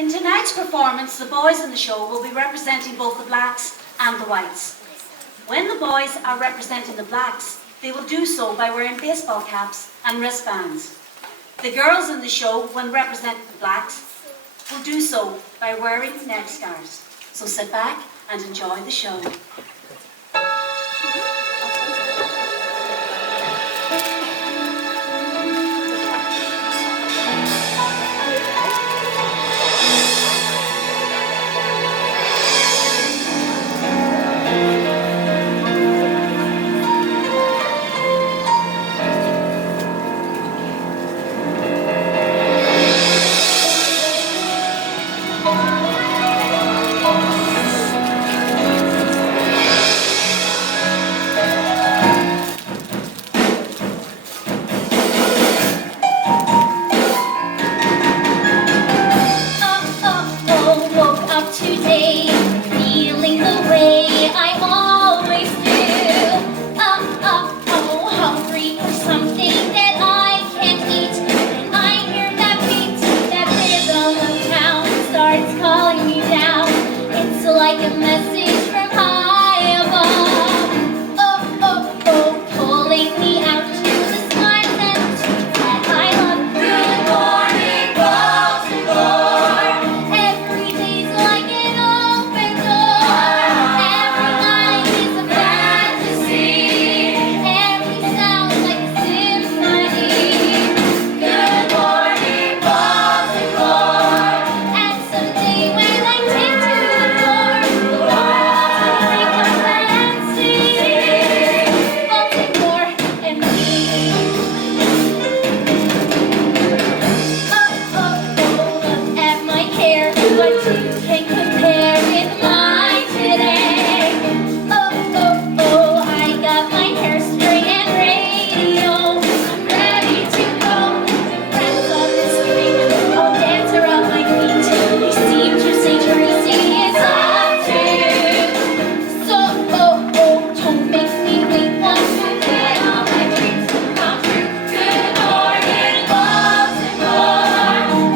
In tonight's performance, the boys in the show will be representing both the blacks and the whites. When the boys are representing the blacks, they will do so by wearing baseball caps and wristbands. The girls in the show, when representing the blacks, will do so by wearing neck scarves. So sit back and enjoy the show.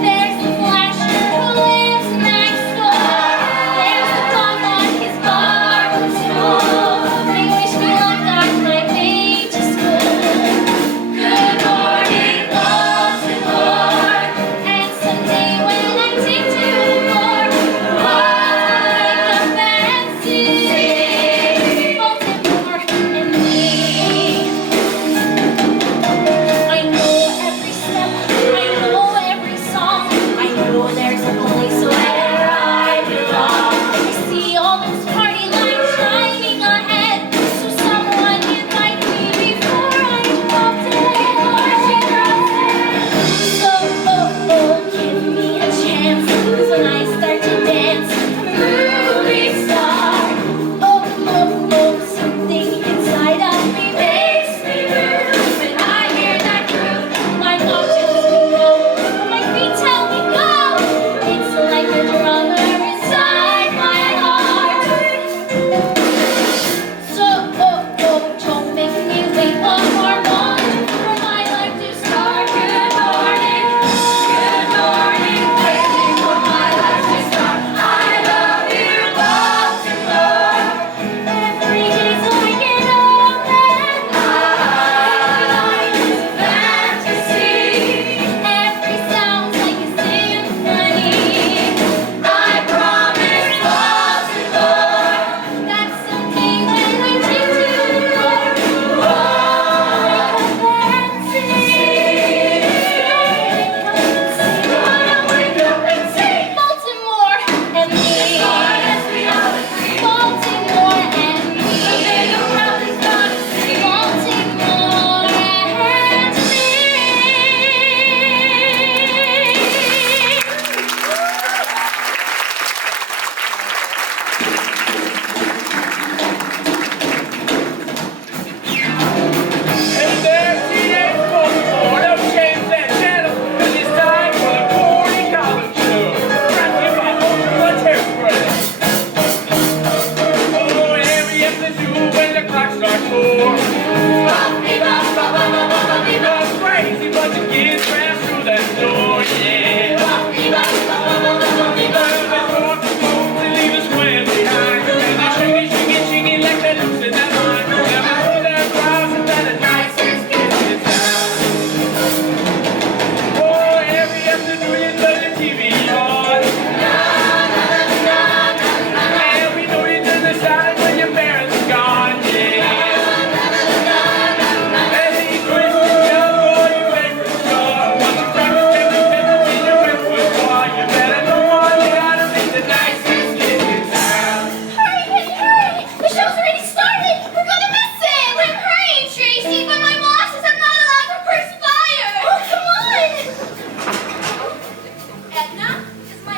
There's a flasher who lives next door.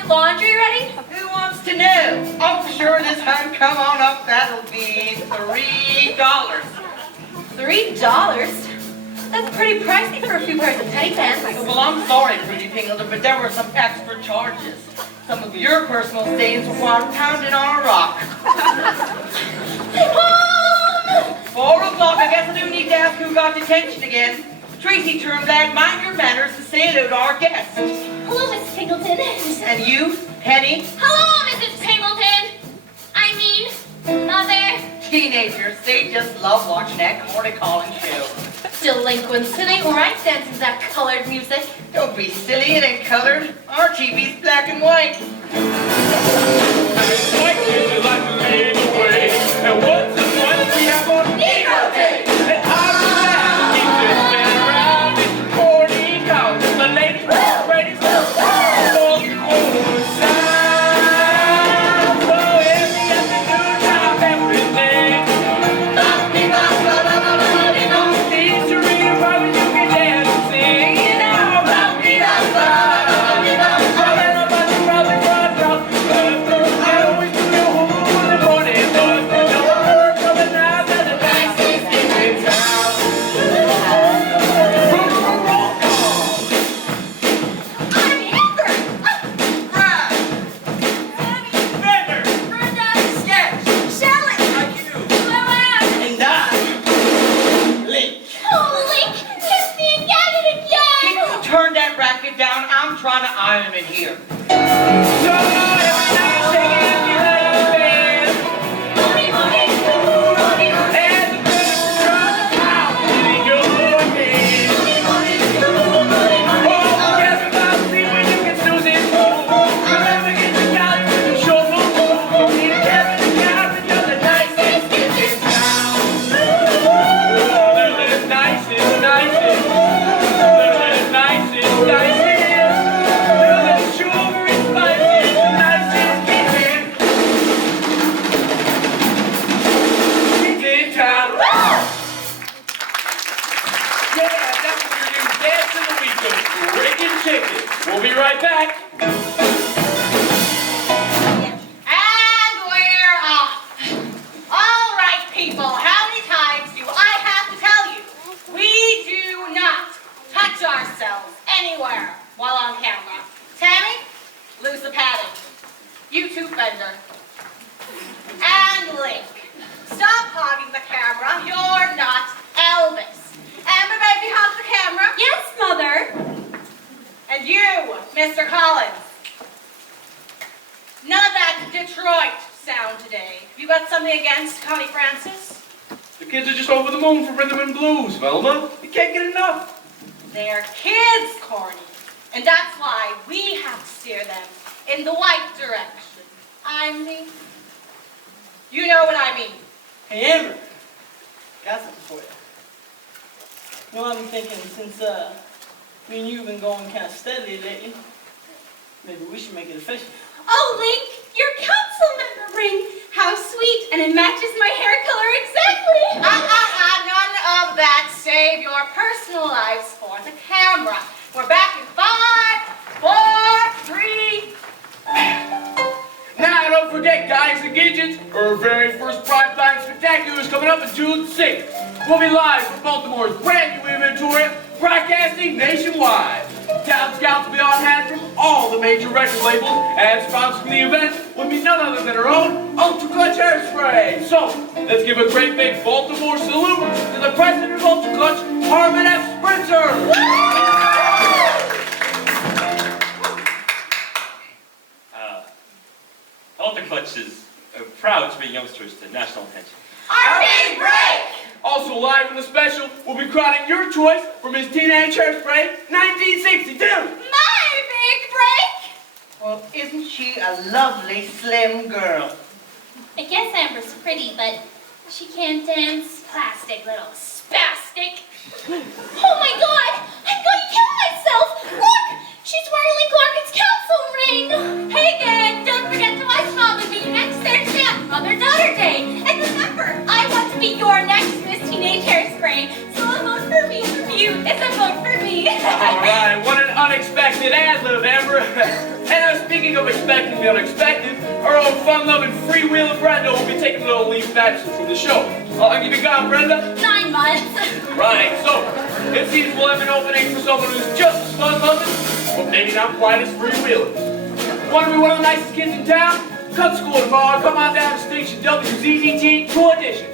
laundry ready? Who wants to know? Oh, sure, this time, come on up. That'll be $3. $3? That's pretty pricey for a few pairs of teddy pants. Well, I'm sorry, Pretty Pingleton, but there were some extra charges. Some of your personal stains required pounding on a rock. Mom! 4 o'clock, I guess I do need to ask who got detention again. Tracy Turnbag, mind your manners and say hello to our guests. Hello, Mrs. Pingleton. And you, Penny? Hello, Mrs. Pingleton. I mean, Mother. Teenagers, they just love watching that corny calling show. Delinquents, it ain't right dancing to that colored music. Don't be silly, it ain't colored. Our TV's black and white. White kids are like to lead the way. And what's the fun we have on Negro Day? And I relax, keep this man around. It's corny count. The ladies, ladies, side. So every afternoon, time, everything. Things to read about when you can dance and sing. You know, Turn that racket down. I'm trying to iron him in here. We'll be right back. And we're off. All right, people. How many times do I have to tell you? We do not touch ourselves anywhere while on camera. Tammy, lose the padding. You too, Bender. And Link, stop hogging the camera. You're not Elvis. Amber, baby, hog the camera. Yes, Mother. And you, Mr. Collins. None of that Detroit sound today. You got something against Connie Francis? The kids are just over the moon for rhythm and blues, Velma. You can't get enough. They're kids, Corny. And that's why we have to steer them in the right direction. I mean, you know what I mean. Hey, Amber. Got something for you. You know, I've been thinking since, me and you have been going kind of steadily lately, maybe we should make it official. Oh, Link, your council member ring. How sweet, and it matches my hair color exactly. None of that. Save your personal lives for the camera. We're back in 5, 4, 3. Now, don't forget, Guys and Gidgets, our very first primetime spectacular is coming up on June 6th. We'll be live from Baltimore's brand new inventory, broadcasting nationwide. Town scouts will be on hand from all the major record labels, and sponsoring the event will be none other than our own Ultra Clutch Hairspray. So, let's give a great big Baltimore salute to the president of Ultra Clutch, Harmon F. Spritzer. Ultra Clutch is proud to bring youngsters to national attention. Our big break! Also live in the special, we'll be crowning your choice for Miss Teenage Hairspray 1962. My big break. Well, isn't she a lovely, slim girl? I guess Amber's pretty, but she can't dance. Plastic little spastic. Oh my God! I'm going to kill myself! Look! She's wearing Link Larkin's council ring! Hey gang, don't forget to watch Mom and me next Thursday on Mother-Daughter Day. And remember, I want to be your next Miss Teenage Hairspray. So a vote for me from you is a vote for me. All right, what an unexpected ad-lib, Amber. And speaking speaking of expecting the unexpected, our own fun-loving, freewheeling Brenda will be taking a little leave of absence from the show. I'll give you a go, Brenda. 9 months. Right, so it seems we'll have an opening for someone who's just as fun-loving, but maybe not quite as freewheeling. Want to be one of the nicest kids in town? Cut school tomorrow. Come on down to station WZDT to audition.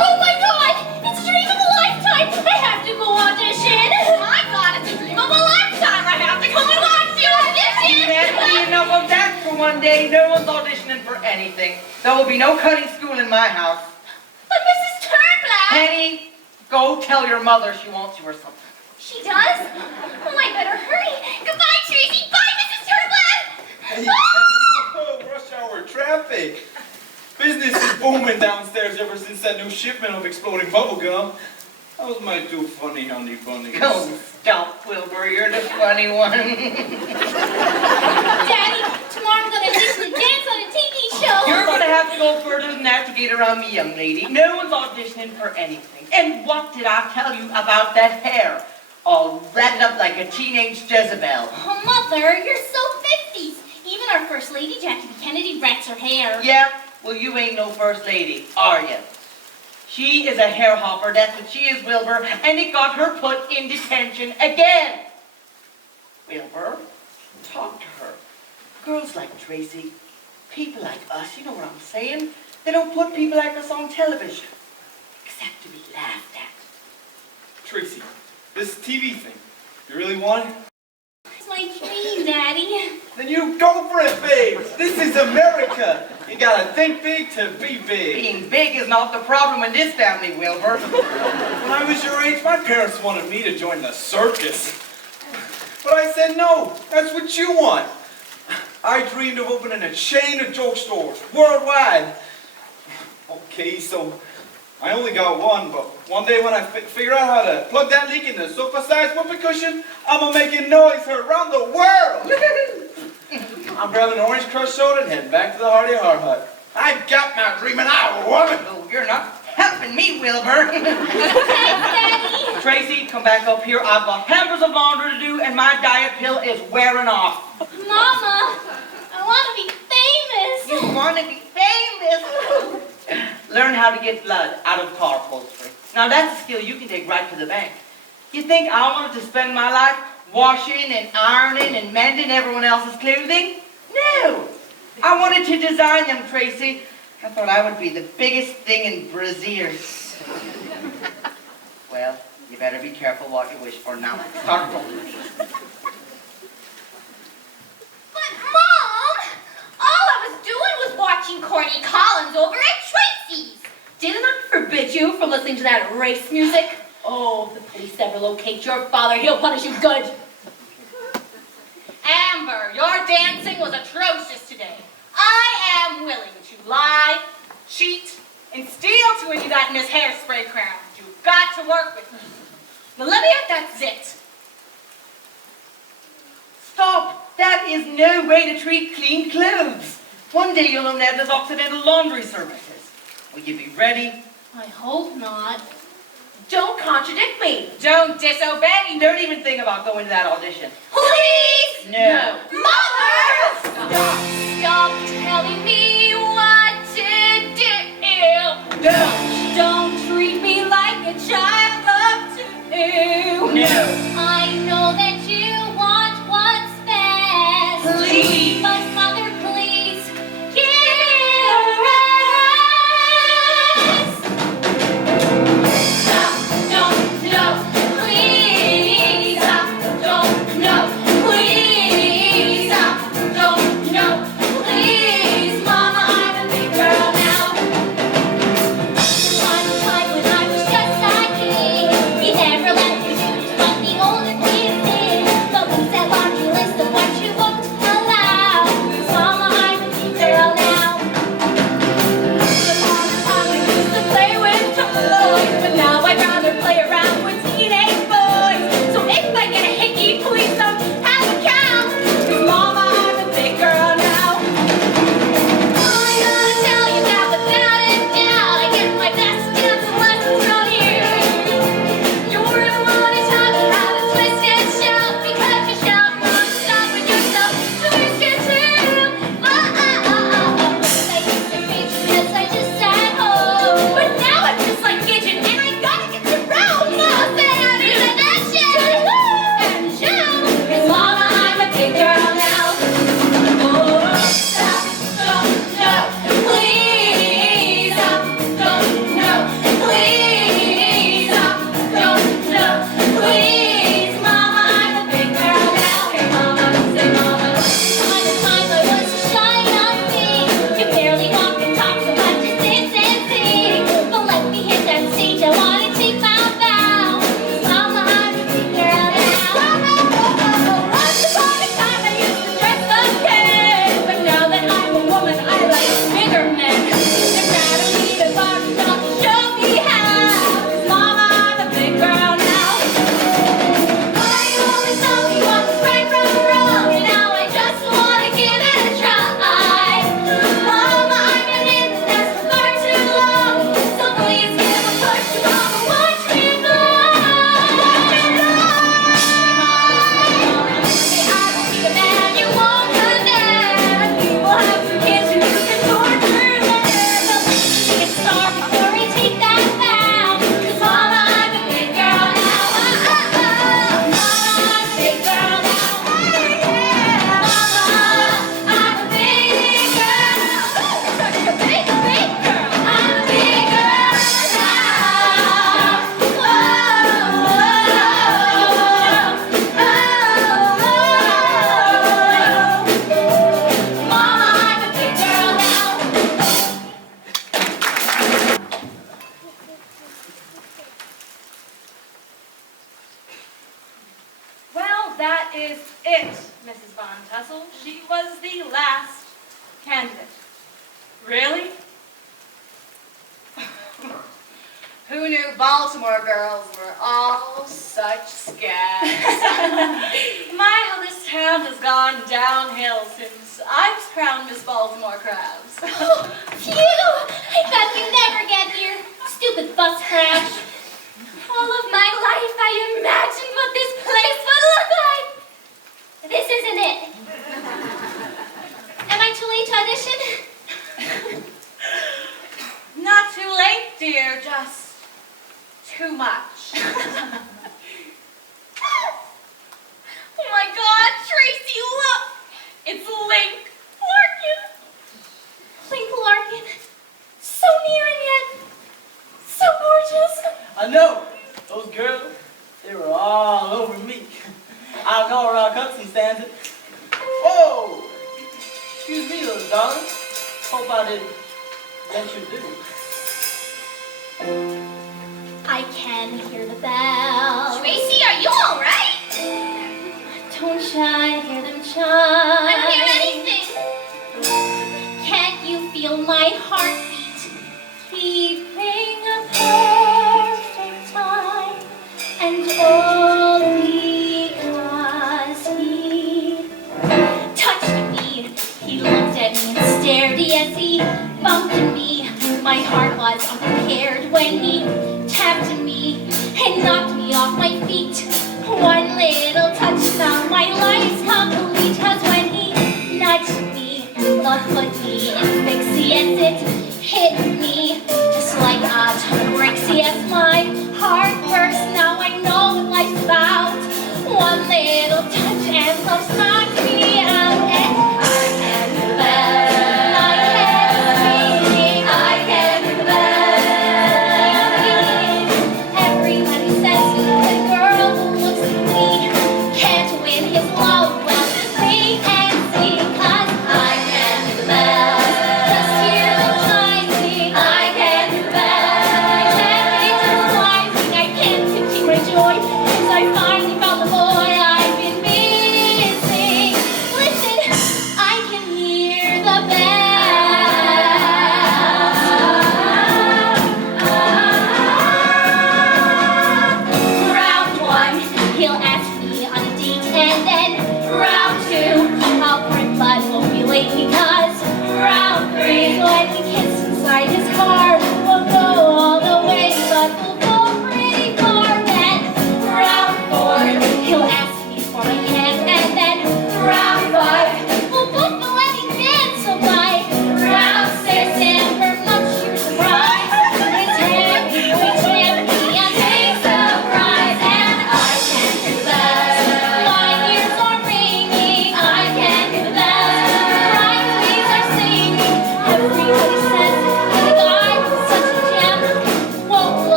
Oh my god! It's a dream of a lifetime! I have to go audition! Oh my God, it's a dream of a lifetime. I have to come and watch you audition. That's enough of that for one day. No one's auditioning for anything. There will be no cutting school in my house. But Mrs. Turblad! Penny, go tell your mother she wants you or something. She does? Oh, I better hurry. Goodbye, Tracy. Bye, Mrs. Turblad! Oh, rush hour traffic. Business is booming downstairs ever since that new shipment of exploding bubblegum. How's my too funny, honey bunny? Oh, stop, Wilbur. You're the funny one. Daddy, tomorrow I'm going to audition to dance on a TV show. You're going to have to go further than that to get around me, young lady. No one's auditioning for anything. And what did I tell you about that hair? All ratted up like a teenage Jezebel. Oh, Mother, you're so 50s. Even our First Lady, Jackie B. Kennedy, rats her hair. Yeah? Well, you ain't no first lady, are you? She is a hair hopper, that's what she is, Wilbur, and it got her put in detention again. Wilbur, talk to her. Girls like Tracy, people like us, you know what I'm saying? They don't put people like us on television, except to be laughed at. Tracy, this TV thing, you really want it? It's my dream, Daddy. Then you go for it, babe. This is America. You gotta think big to be big. Being big is not the problem in this family, Wilbur. When I was your age, my parents wanted me to join the circus. But I said no, that's what you want. I dreamed of opening a chain of joke stores worldwide. Okay, so I only got one, but one day when I figure out how to plug that leak in the sofa-sized whoopee cushion, I'm gonna make a noise heard around the world. I'm grabbing an orange crush soda and heading back to the Hardy Heart Hut. I got my dream and I want it. Oh, you're not helping me, Wilbur. Thanks, Daddy. Tracy, come back up here. I've got hampers of laundry to do and my diet pill is wearing off. Mama, I want to be famous. You want to be famous? Learn how to get blood out of car upholstery. Now that's a skill you can take right to the bank. You think I wanted to spend my life washing and ironing and mending everyone else's clothing? No. I wanted to design them, Tracy. I thought I would be the biggest thing in brassiers. Well, you better be careful what you wish for now. Start rolling. But, Mom, all I was doing was watching Corny Collins over at Tracy's. Didn't I forbid you from listening to that race music? Oh, if the police ever locate your father, he'll punish you good. Amber, your dancing was atrocious today. I am willing to lie, cheat, and steal to win you that Miss Hairspray crown. You've got to work with me. Olivia, that's it. Stop! That is no way to treat clean clothes. One day you'll own Edna's Occidental Laundry Services. Will you be ready? I hope not. Don't contradict me. Don't disobey. Don't even think about going to that audition. Please! No. Mother! Stop telling me what to do. Don't treat me like a child up to. No. I know that you want what's best. Please. But Mother, please, give me a rest. Stop, don't, no, please. Stop, don't, no, please. Stop, was the last candidate. Really? Who knew Baltimore girls were all such scabs? My, how this town has gone downhill since I was crowned Miss Baltimore Crabs. Oh, phew! I thought you'd never get here. Stupid bus crash. All of my life I imagined what this place would look like. This isn't it. Am I too late to audition? Not too late, dear, just too much. Oh my God, Tracy, look! It's Link Larkin. Link Larkin. So near and yet so gorgeous. I know. Those girls, they were all over me. I'll go around cups and stands it. Whoa! Excuse me, little darling. Hope I didn't let you do. I can hear the bells. Tracy, are you all right? Don't shy, hear them chime. I don't hear anything. Can't you feel my heartbeat keeping a perfect time? And all because he touched me. He looked at me and stared as he bumped at me. My heart was unprepared when he tapped me and knocked me off my feet. One little touch, now my life's complete. 'Cause when he nudged me, love put me in fix, yes, it hit me just like a ton of bricks. Yes, my heart burst. Now I know what life's about. One little touch and love knocked me out. And I can hear the bells. I can scream. I can hear the bells. Everybody says the girl who looks at me can't win his love.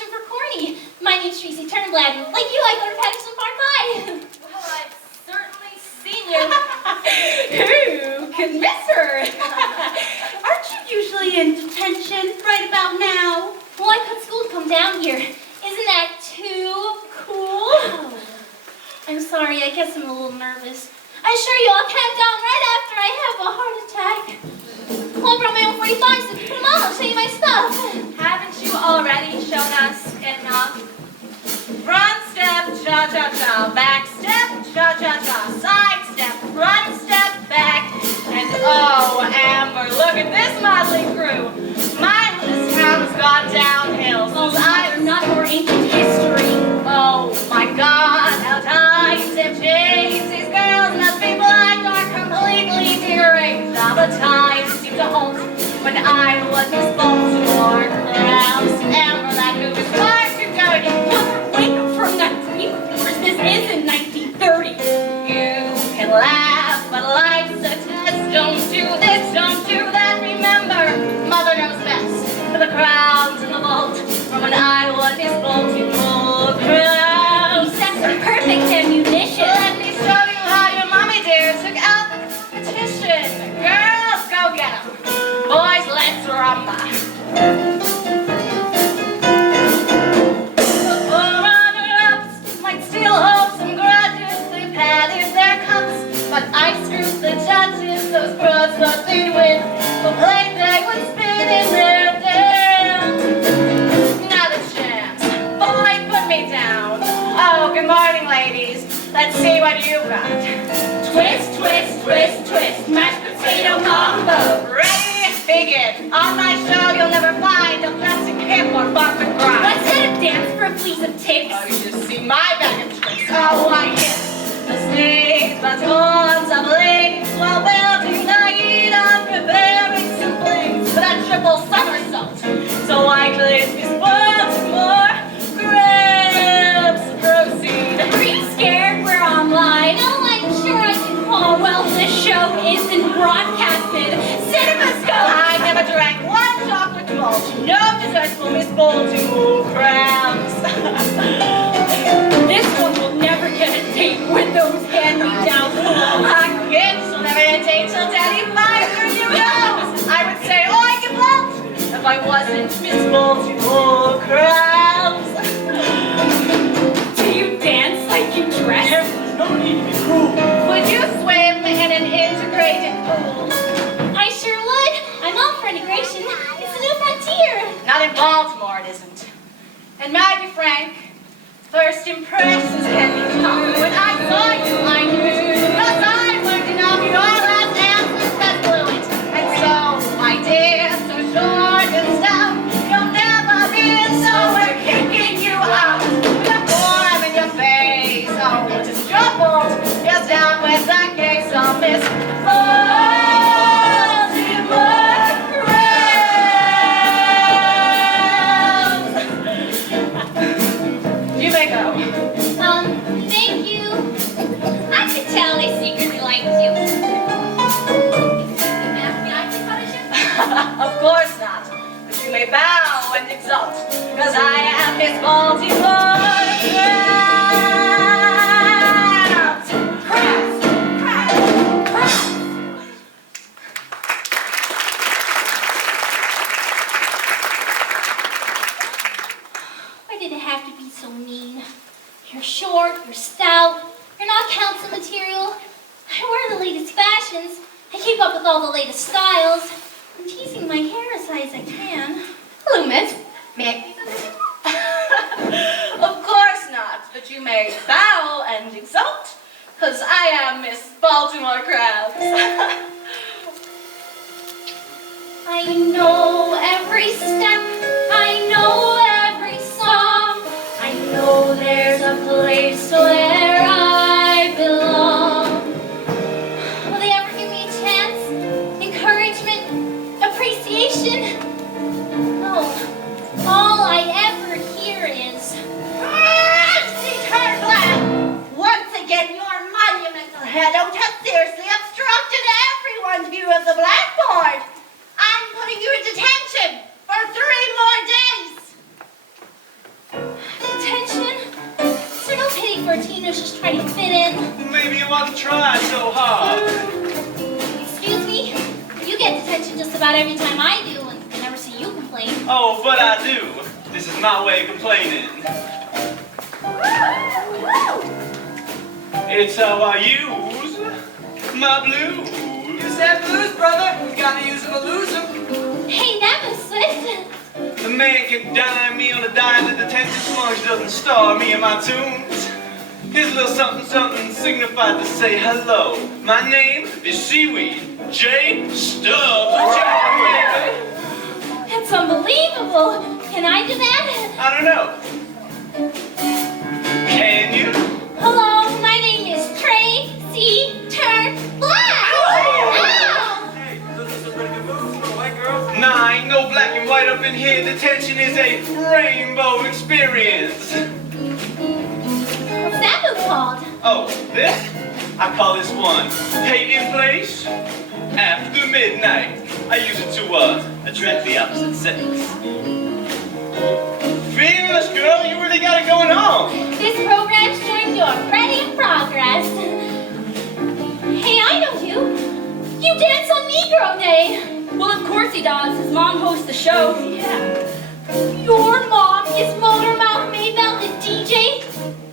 audition for Corny. My name's Tracy Turnblad. Like you, I go to Patterson Park High. Well, I've certainly seen you. Who can miss her? Aren't you usually in detention right about now? Well, I quit school to come down here. Isn't that too cool? I'm sorry, I guess I'm a little nervous. I assure you, I'll count down right after I have a heart attack. Well, I brought my own 45, so put them on, I'll show you my stuff. Haven't you already shown us enough? Front step, cha-cha-cha, back step, cha-cha-cha, side step, front step, back, and oh, Amber, look at this motley crew. My little town has gone downhill since I'm not more ancient history. Oh my God, how times have changed. These girls must be blind or completely deranged. All the time seemed to halt when I was Miss Baltimore. Crowds, Amber, that move is far too dirty. Wake up from that dream of yours. This isn't 1930. You can laugh, but life's a test. Don't do this, don't do that. Remember, Mother knows best. For the crowds in the vault from when I was Miss Baltimore. Crowds. That's the perfect ammunition. Let me show you how your mommy dear took out the competition. Girls, go get 'em. Boys, let's rumba. The runner-ups might still hold some grudges. They've padded their cups, but I screwed the judges. Those broads thought they'd win. The plaything would spin in their dance. Now the champs, boy, put me down. Oh, good morning, ladies. Let's see what you've got. Twist, twist, twist, twist, mashed potato combo. Ready? Begin. On my show, you'll never find a plastic hip or bump and grind. Let's hit a dance for a fleece of ticks. Oh, you should see my bag of tricks. Oh, I hit the snakes, batons of ladies while building the heat. I'm preparing some flings for that triple somersault. So I glazed Miss Baltimore. Grabs, proceed. Are you scared? We're online. Oh, I'm sure I can call. Well, this show isn't broadcasted. CinemaScope. I never drank one chocolate malt. No desserts for Miss Baltimore. Crabs. This one will never get a date with those hand-me-downs. Our kids will never get a date till Daddy buys her new nose. I would say, oi, you bolt, if I wasn't Miss Baltimore. Crabs. Do you dance like you dress? There's no need to be cruel. Would you swim in an integrated pool? I sure would. I'm all for integration. It's a new frontier. Not in Baltimore, it isn't. And may I be frank, first impressions can be tough. When I saw you, I knew it. Because I learned enough, your last answers that blew it. And so, my dear, so short and stout, you'll never be in, so we're kicking you out. With a form in your face, oh, just your fault. You're down with the case of Miss Baltimore. You may go. Thank you. I could tell they secretly liked you. May I punish you? Of course not. But you may bow and exult, because I am Miss Baltimore. Crabs! Crabs! Crabs! Crabs! Why did it have to be so mean? You're short, you're stout, you're not council material. I wear the latest fashions. I keep up with all the latest styles. I'm teasing my hair as high as I can. Hello, miss. May I? Of course not, but you may bow and exult, because I am Miss Baltimore Crabs. I know every step, I know every song. I know there's a place where I belong. Will they ever give me a chance? Encouragement? Appreciation? No. All I ever hear is, Once again, your monumental head-out has seriously obstructed everyone's view of the blackboard. I'm putting you in detention for 3 more days. where teenagers just try to fit in. Maybe you want to try so hard. Excuse me? You get detention just about every time I do, and I never see you complain. Oh, but I do. This is my way of complaining. It's how I use my blues. Use that blues, brother. We gotta use them or lose them. Hey, that was swift. The man can dime me on a dime. The detention sponge doesn't star me in my tunes. Here's a little something, something signified to say hello. My name is Seaweed J. Stubbs. That's unbelievable. Can I do that? I don't know. Can you? Hello, my name is Tracy Turn Black. Ow! Hey, this is a pretty good move for a white girl. Nah, ain't no black and white up in here. Detention is a rainbow experience. What's that move called? Oh, this? I call this one Hate in Place After Midnight. I use it to attract the opposite sex. Fearless girl, you really got it going on. This program's showing you already in progress. Hey, I know you. You dance on Negro Day. Well, of course he does. His mom hosts the show. Yeah. Your mom is Motormouth Maybell, the DJ?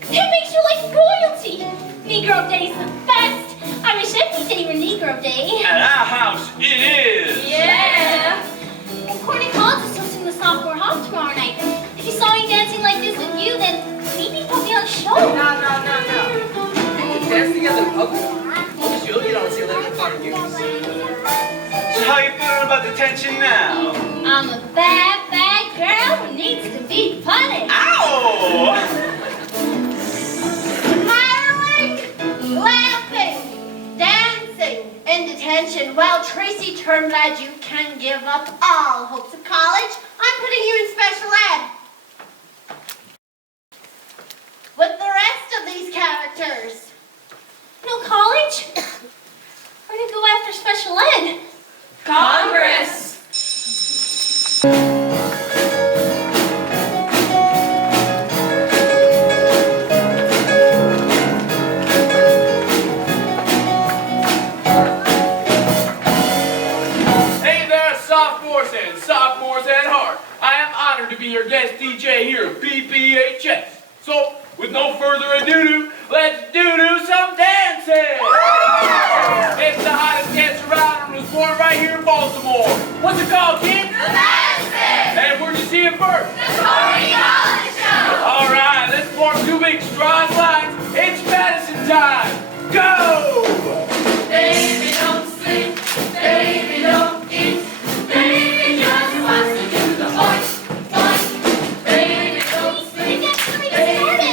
It makes you like royalty. Negro Day's the best. I wish every day were Negro Day. At our house, it is. Yeah. And Courtney Collins is hosting the sophomore hop tomorrow night. If you saw me dancing like this with you, then maybe put me on a show. No. Dance together in public. You'll get on ceiling and fun you. So how you feeling about detention now? I'm a bad, bad girl who needs to be punished. Ow! Smiling, laughing, dancing in detention. Well, Tracy Turnblad, you can give up all hopes of college. I'm putting you in special ed. With the rest of these characters. No college? Where to go after special ed? Congress. Hey there, sophomores at heart. I am honored to be your guest DJ here at PPHS. So, with no further ado, let's do some dancing! It's the hottest dance around and was born right here in Baltimore. What's it called, kid? The Madison! And where'd you see it first? The Tony College Show! All right, let's form two big strong lines. It's Madison time. Go! Baby, don't sleep. Baby, don't eat. Baby, just wants to do the oink, oink. Baby, don't sleep.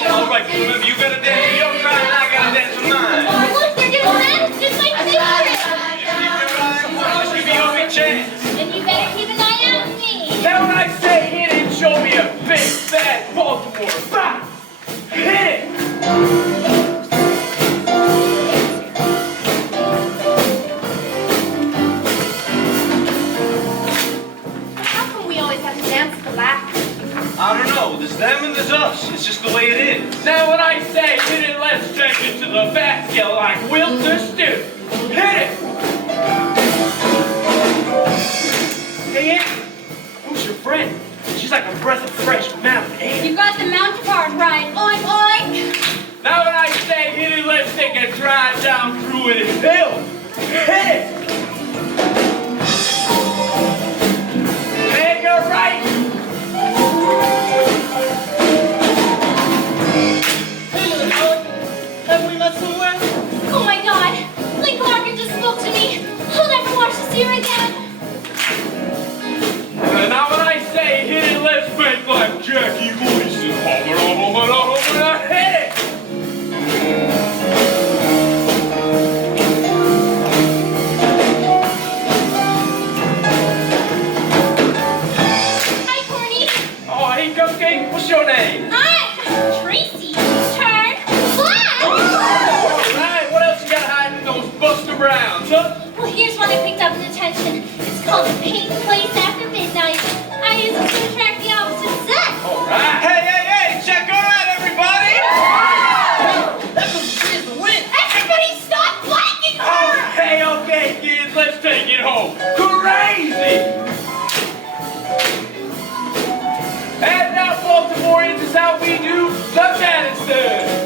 All right, remember, you gotta dance with your crowd and I gotta dance with mine. Oh, look, they're getting mad. It's just my favorite. Just give me your big chance. And you better keep an eye out for me. Now when I say hit it, show me a big fat Baltimore. Bop! Hit it! How come we always have to dance to laugh? I don't know, there's them and there's us. It's just the way it is. Now when I say hit it, let's take it to the back, yell like Wilt the Stew. Hit it! Hey, Andy, who's your friend? She's like a breath of fresh mountain air. You got the mountain part right. Oink, oink. Now when I say hit it, let's take a drive down through it hill. Hit it! And you're right. Have we met somewhere? Oh my God. Link Larkin just spoke to me. I'll never watch this here again. Now when I say hit it, let's make like Jackie voices. Hit it! Hi, Corny. Oh, hey, Cupcake, what's your name? I'm Tracy Turn Black. Alright, what else you got hiding in those Buster Browns, huh? Well, here's one I picked up in detention. It's called Paint Place After Midnight. I use it to attract the opposite sex. Alright. Hey, check her out, everybody! the Madison.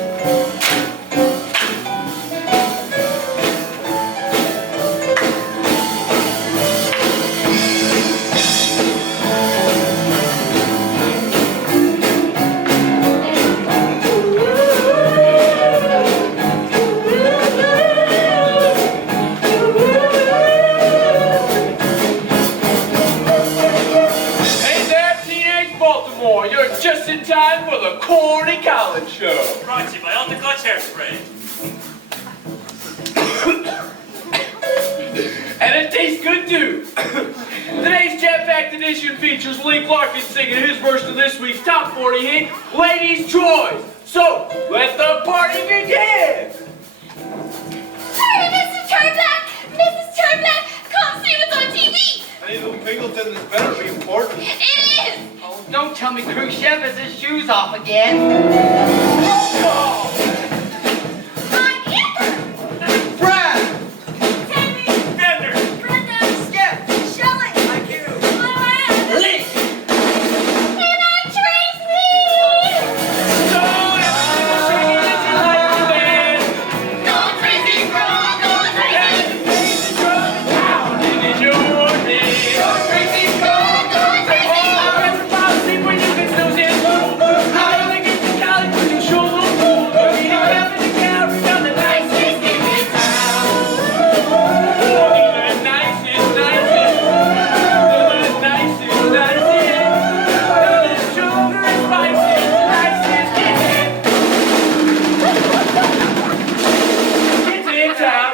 You're just in time for the Corny College Show. Brought to you by Alta Clutch Hairspray. And it tastes good too. Today's jam-packed edition features Lee Clarkin singing his version of this week's top 40 hit, Ladies' Choice. So, let the party begin! Hey, Mr. Turnblack! Mrs. Turnblack! Come see what's on TV! Hey, little Pingleton, this better be important. It is! Oh, don't tell me Khrushchev has his shoes off again. I'm Amber! Brad! Tammy! Bender! Brenda! Skip! Shelley! Thank you. Luann! Lee! And I'm Tracy! So, everyone shaking it like the band. Go Tracy! Go Tracy! And the bass is drumming down in your head. Go Tracy! Go Tracy! Oh, everybody see when you can lose it. How do they get to college when you show them cool? You don't have to carry on the nicest in this town. Oh, the nicest, nicest. The nicest, nicest. The sugar and spices, nicest in it. It's in town.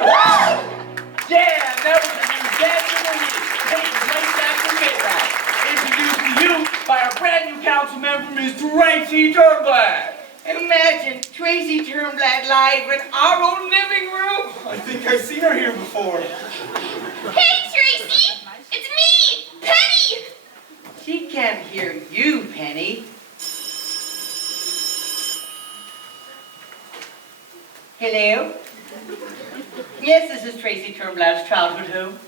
Yeah, that was the new Dance of the Week, taking place after midnight. Introduced to you by our brand new council member, Ms. Tracy Turnblack. Imagine Tracy Turnblack live in our own living room. I think I've seen her here before. Hey Tracy! It's me! Penny! She can't hear you, Penny. Hello? Yes, this is Tracy Turnblack's childhood home.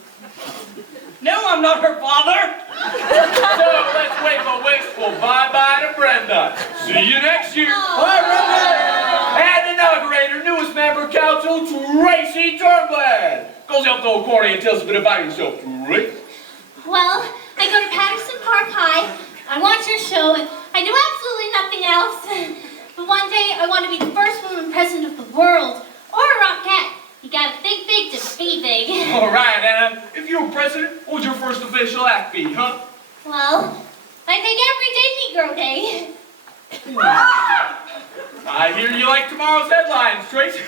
No, I'm not her father. So let's wave a wistful bye-bye to Brenda. See you next year. Bye, Brenda. And inaugurate our newest member of council, Tracy Turnblack. Goes up to old Corny and tells us a bit about yourself, Tracy. Well, I go to Patterson Park High, I watch your show, and I do absolutely nothing else. But one day, I want to be the first woman president of the world, or a rockette. You gotta think big to be big. All right, and if you were president, what would your first official act be, huh? Well, I think Everyday Negro Day. I hear you like tomorrow's headlines, Tracy.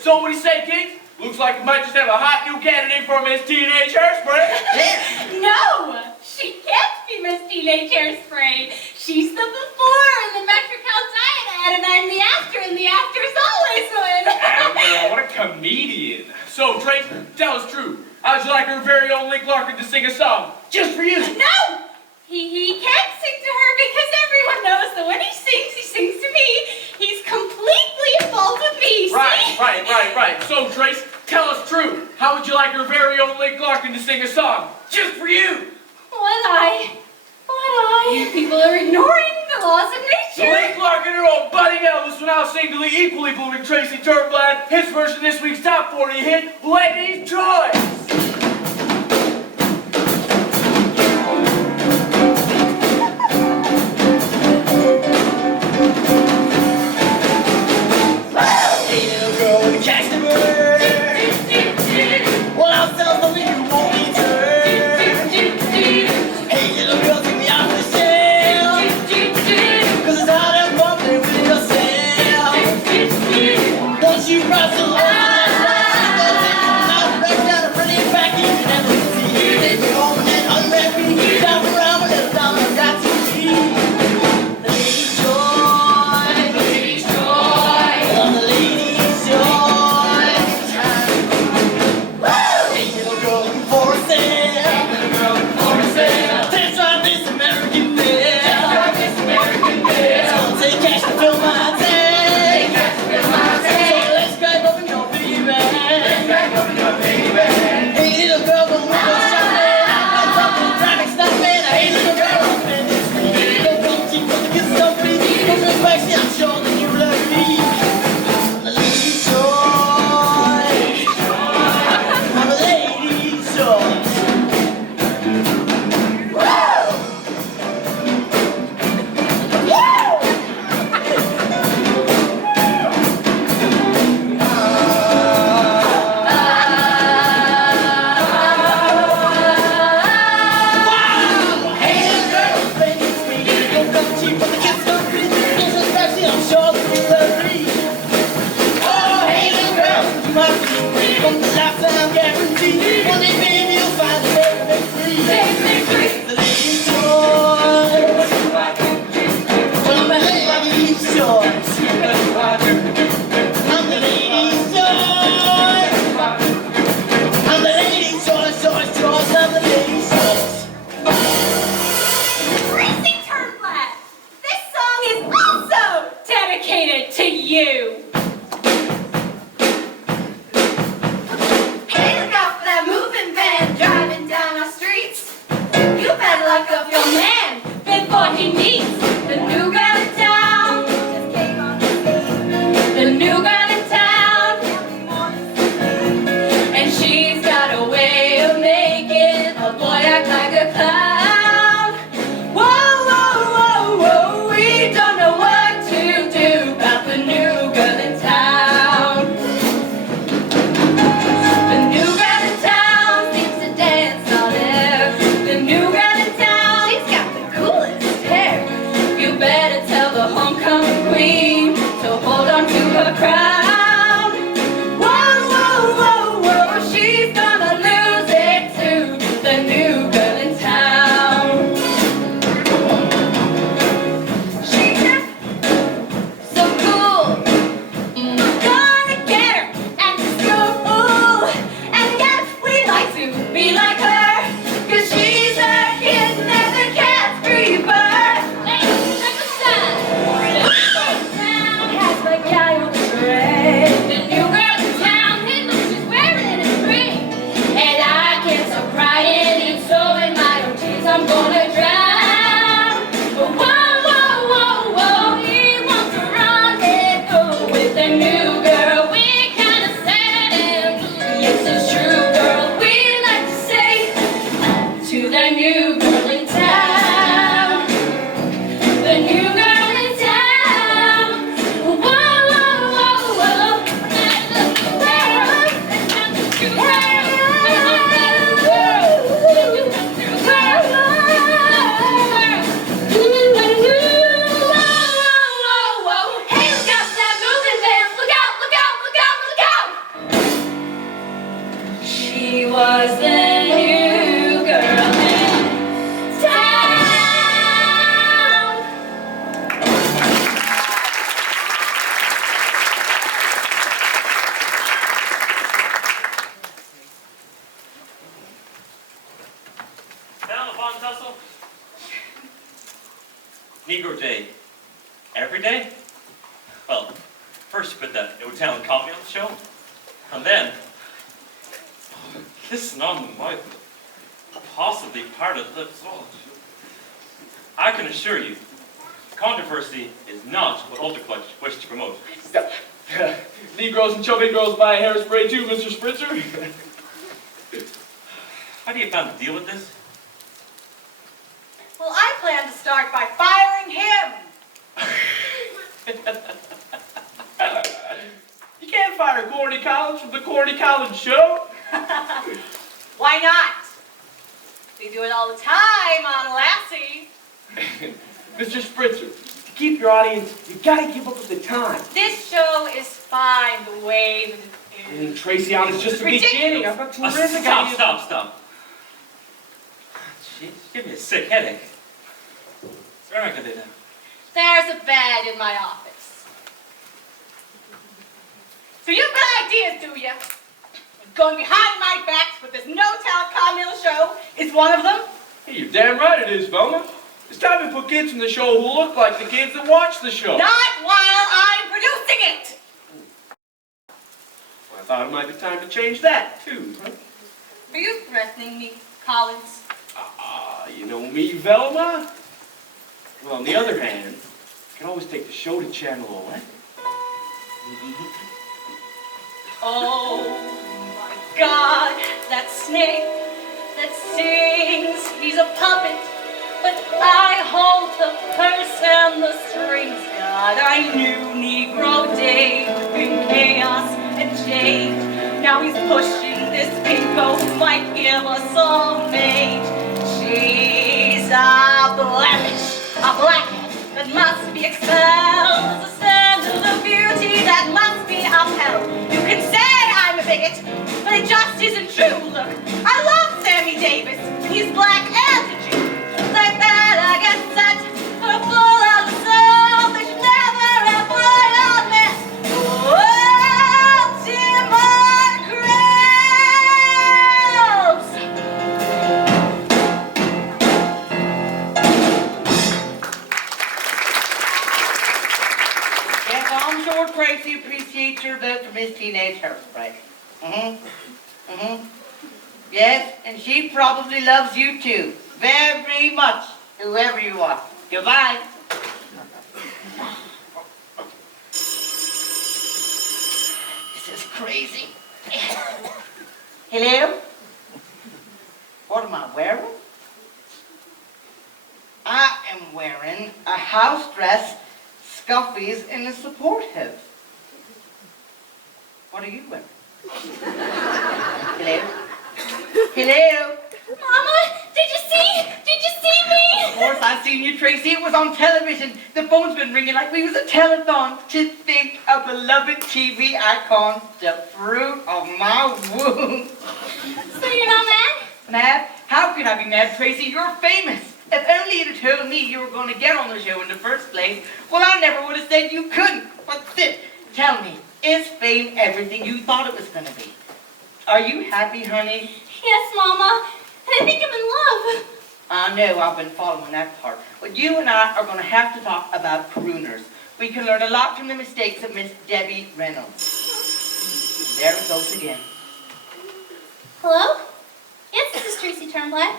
So what do you say, King? Looks like we might just have a hot new candidate for Miss Teenage Hairspray. No, she can't be Miss Teenage Hairspray. She's the before in the Metrical Diet ad, and I'm the after, and the after's always win. What a comedian. So, Tracy, tell us true. How'd you like her very own Lee Clarkin to sing a song just for you? No! He can't sing to her because everyone knows that when he sings to me. He's completely involved with me, see? Right. So, Trace, tell us true. How would you like your very own Lee Clarkin to sing a song just for you? Would I? People are ignoring the laws of So nature. Lee Clarkin, her old Buddy Elvis, will now sing to the equally blooming Tracy Turnblack his version of this week's top 40 hit, Ladies' Choice. I'm sure that you lady's choice. I'm the lady's choice. I'm the lady's choice, choice. I'm the lady's choice. Tracy Turnblad, this song is also dedicated to you. Hey, look out for that moving van driving down our streets. You better look up your man Before he meets the new girl in town. just came on the scene. The new girl in town. And she's got a way of making a boy act like a clown. Whoa, whoa, whoa, whoa, we don't know what to do about the new girl in town. The new girl in town seems to dance all there. The new girl in town, she's got the coolest hair. You better tell the homecoming queen to hold on to her crown. Whoa, whoa, whoa, whoa, she's gonna lose it to the new girl in town. She's just so cool. Gonna get her at the school. And yes, we'd like to be like her, 'cause she's a hidden as a cat's creeper. Has my guy on the train. The new girl in town, hey, look, she's wearing a ring. And I can't stop crying, and so in my own tears I'm gonna drown. But whoa, whoa, whoa, whoa, he wants to rendezvous with the new girl. We're kinda sad and blue. Yes, it's true, girl, we like to say to the new girl in town. The new girl in town. Whoa, whoa, whoa, whoa. Hey, look out for that moving van. Look out, look out, look out, look out. She was the new girl in town. Down upon tussle. Negro Day. Every day? Well, first you put that Italian coffee on the show, and then kissing on the mouth, possibly part of the lips. Oh, I can assure you, controversy is not what Ultraclutch wished to promote. Negroes and chubby girls buy hairspray too, Mr. Spritzer. How do you plan to deal with this? Well, I plan to start by firing him. You can't fire Corny Collins from the Corny Collins show. Why not? We do it all the time on Lassie. Mr. Spritzer, to keep your audience, you gotta keep up with the time. This show is fine the way that it is. And Tracy, on is just the Ridiculous. beginning. I've got terrific Stop, ideas. stop. Jeez, give me a sick headache. Where am I gonna do that? There's a bed in my office. So you've got ideas, do you? And going behind my back with this no-talent Continental show is one of them? Hey, you're damn right it is, Velma. It's time to put kids in the show who look like the kids that watch the show. Not while I'm producing it! I thought it might be time to change that, too. Huh? Are you threatening me, Collins? You know me, Velma? Well, on the other hand, you can always take the show to Channel 11. Oh my God, that snake that sings, he's a puppet, but I hold the purse and the strings. God, I knew Negro Day would bring chaos and change. Now he's pushing this pinko who might give us all mate. She's a blemish, a blackhead that must be expelled. It's a standard of beauty that must be upheld. You can say I'm a bigot, but it just isn't true. Look, I love Sammy Davis. He's black and a Jew. Like that, I get set for a full out of soul. They should never I'm sure Tracy appreciates your vote for Miss Teenage Hairspray. Yes, and she probably loves you too. Very much, whoever you are. Goodbye. This is crazy. Hello? What am I wearing? I am wearing a house dress, scuffies, and a support hose. What are you wearing? Hello? Hello? Mama, did you see me? Of course I seen you, Tracy. It was on television. The phone's been ringing like we was a telethon. To think of beloved TV icon, the fruit of my womb. So you're not mad? Mad? How could I be mad, Tracy? You're famous. If only you'd have told me you were going to get on the show in the first place, well, I never would have said you couldn't. But Sid, tell me, is fame everything you thought it was going to be? Are you happy, honey? Yes, Mama. And I think I'm in love. I know, I've been following that part. But you and I are going to have to talk about crooners. We can learn a lot from the mistakes of Miss Debbie Reynolds. There it goes again. Hello? Yes, this is Tracy Turnblad.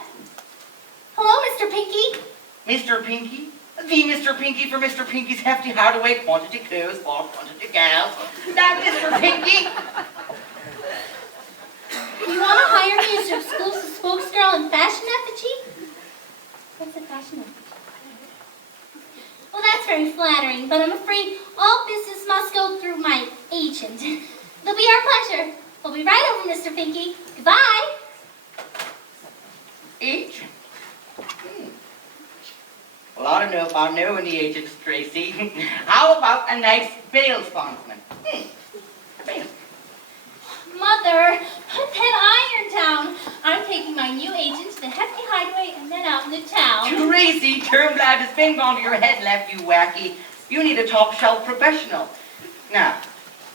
Hello, Mr. Pinky. Mr. Pinky? The Mr. Pinky for Mr. Pinky's Hefty Hideaway Quantity Clothes for Quantity Gals. That Mr. Pinky! You want to hire me as your exclusive spokesgirl and fashion effigy? What's a fashion effigy? Well, that's very flattering, but I'm afraid all business must go through my agent. It'll be our pleasure. We'll be right over, Mr. Pinky. Goodbye. Agent? Well, I don't know if I know any agents, Tracy. How about a nice bail bondsman? Bail. Mother, put that iron down. I'm taking my new agent to the Hefty Hideaway and then out in the town. Tracy, Turnblad has been gone to your head left, you wacky. You need a top shelf professional. Now,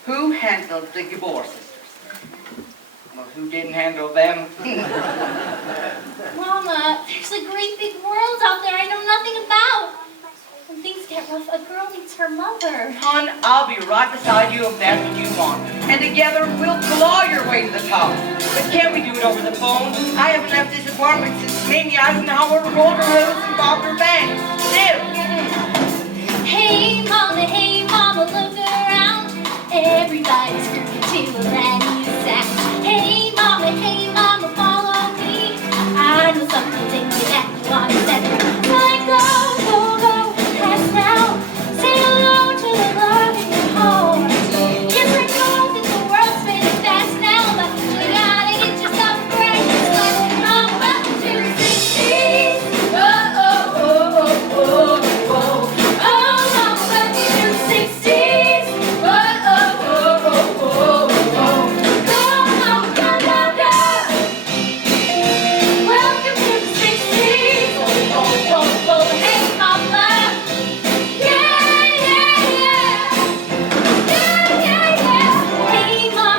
who handled the Gabor sisters? Well, who didn't handle them? Mama, there's a great big world out there I know nothing about. When things get rough, a girl needs her mother. Hon, I'll be right beside you if that's what you want. And together, we'll claw your way to the top. But can't we do it over the phone? I haven't left this apartment since Mamie Eisenhower rolled her hose and bobbed her bangs. Hey, Mama, look around. Everybody's grooving to a brand new sound. Hey, Mama, follow me. I know something will take you that you want to set right. Let go, pass now. Say hello to the love in your heart. Yes, I know that the world's spinning fast now, but you gotta get yourself right. Let's mama, welcome to the 60s. Oh, mama, welcome to the 60s. Welcome to the 60s. Hey, mama.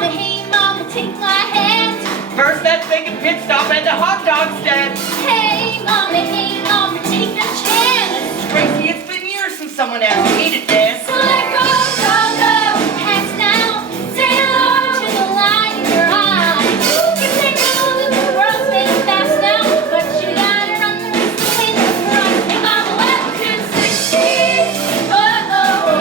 Hey, mama, take my hand. First, let's make a pit stop at the hot dog stand. Hey, mama, take a chance. Tracy, it's been years since someone asked me to dance. So let go, pass now. Say hello to the light in your eyes. You say no that the world's moving fast now, but you gotta run the risk to win the prize. Hey, mama, welcome to the 60s. Oh, mama,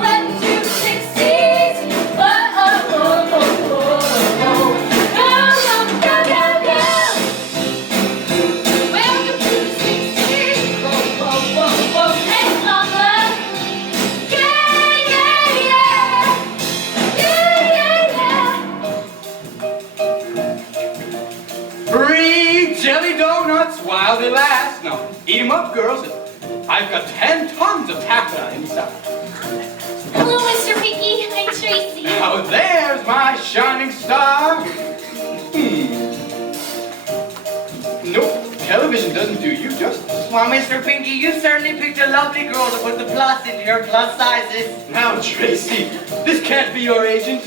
welcome to the 60s. Welcome to the 60s. Hey, mama. Free jelly donuts while they last. Now, eat 'em up, girls. I've got 10 tons of taffeta inside. Hello, Mr. Pinky. I'm Tracy. Now, there's my shining star. Nope, television doesn't do you justice. Well, Mr. Pinky, you certainly picked a lovely girl to put the plus into your plus sizes. Now, Tracy, this can't be your agent.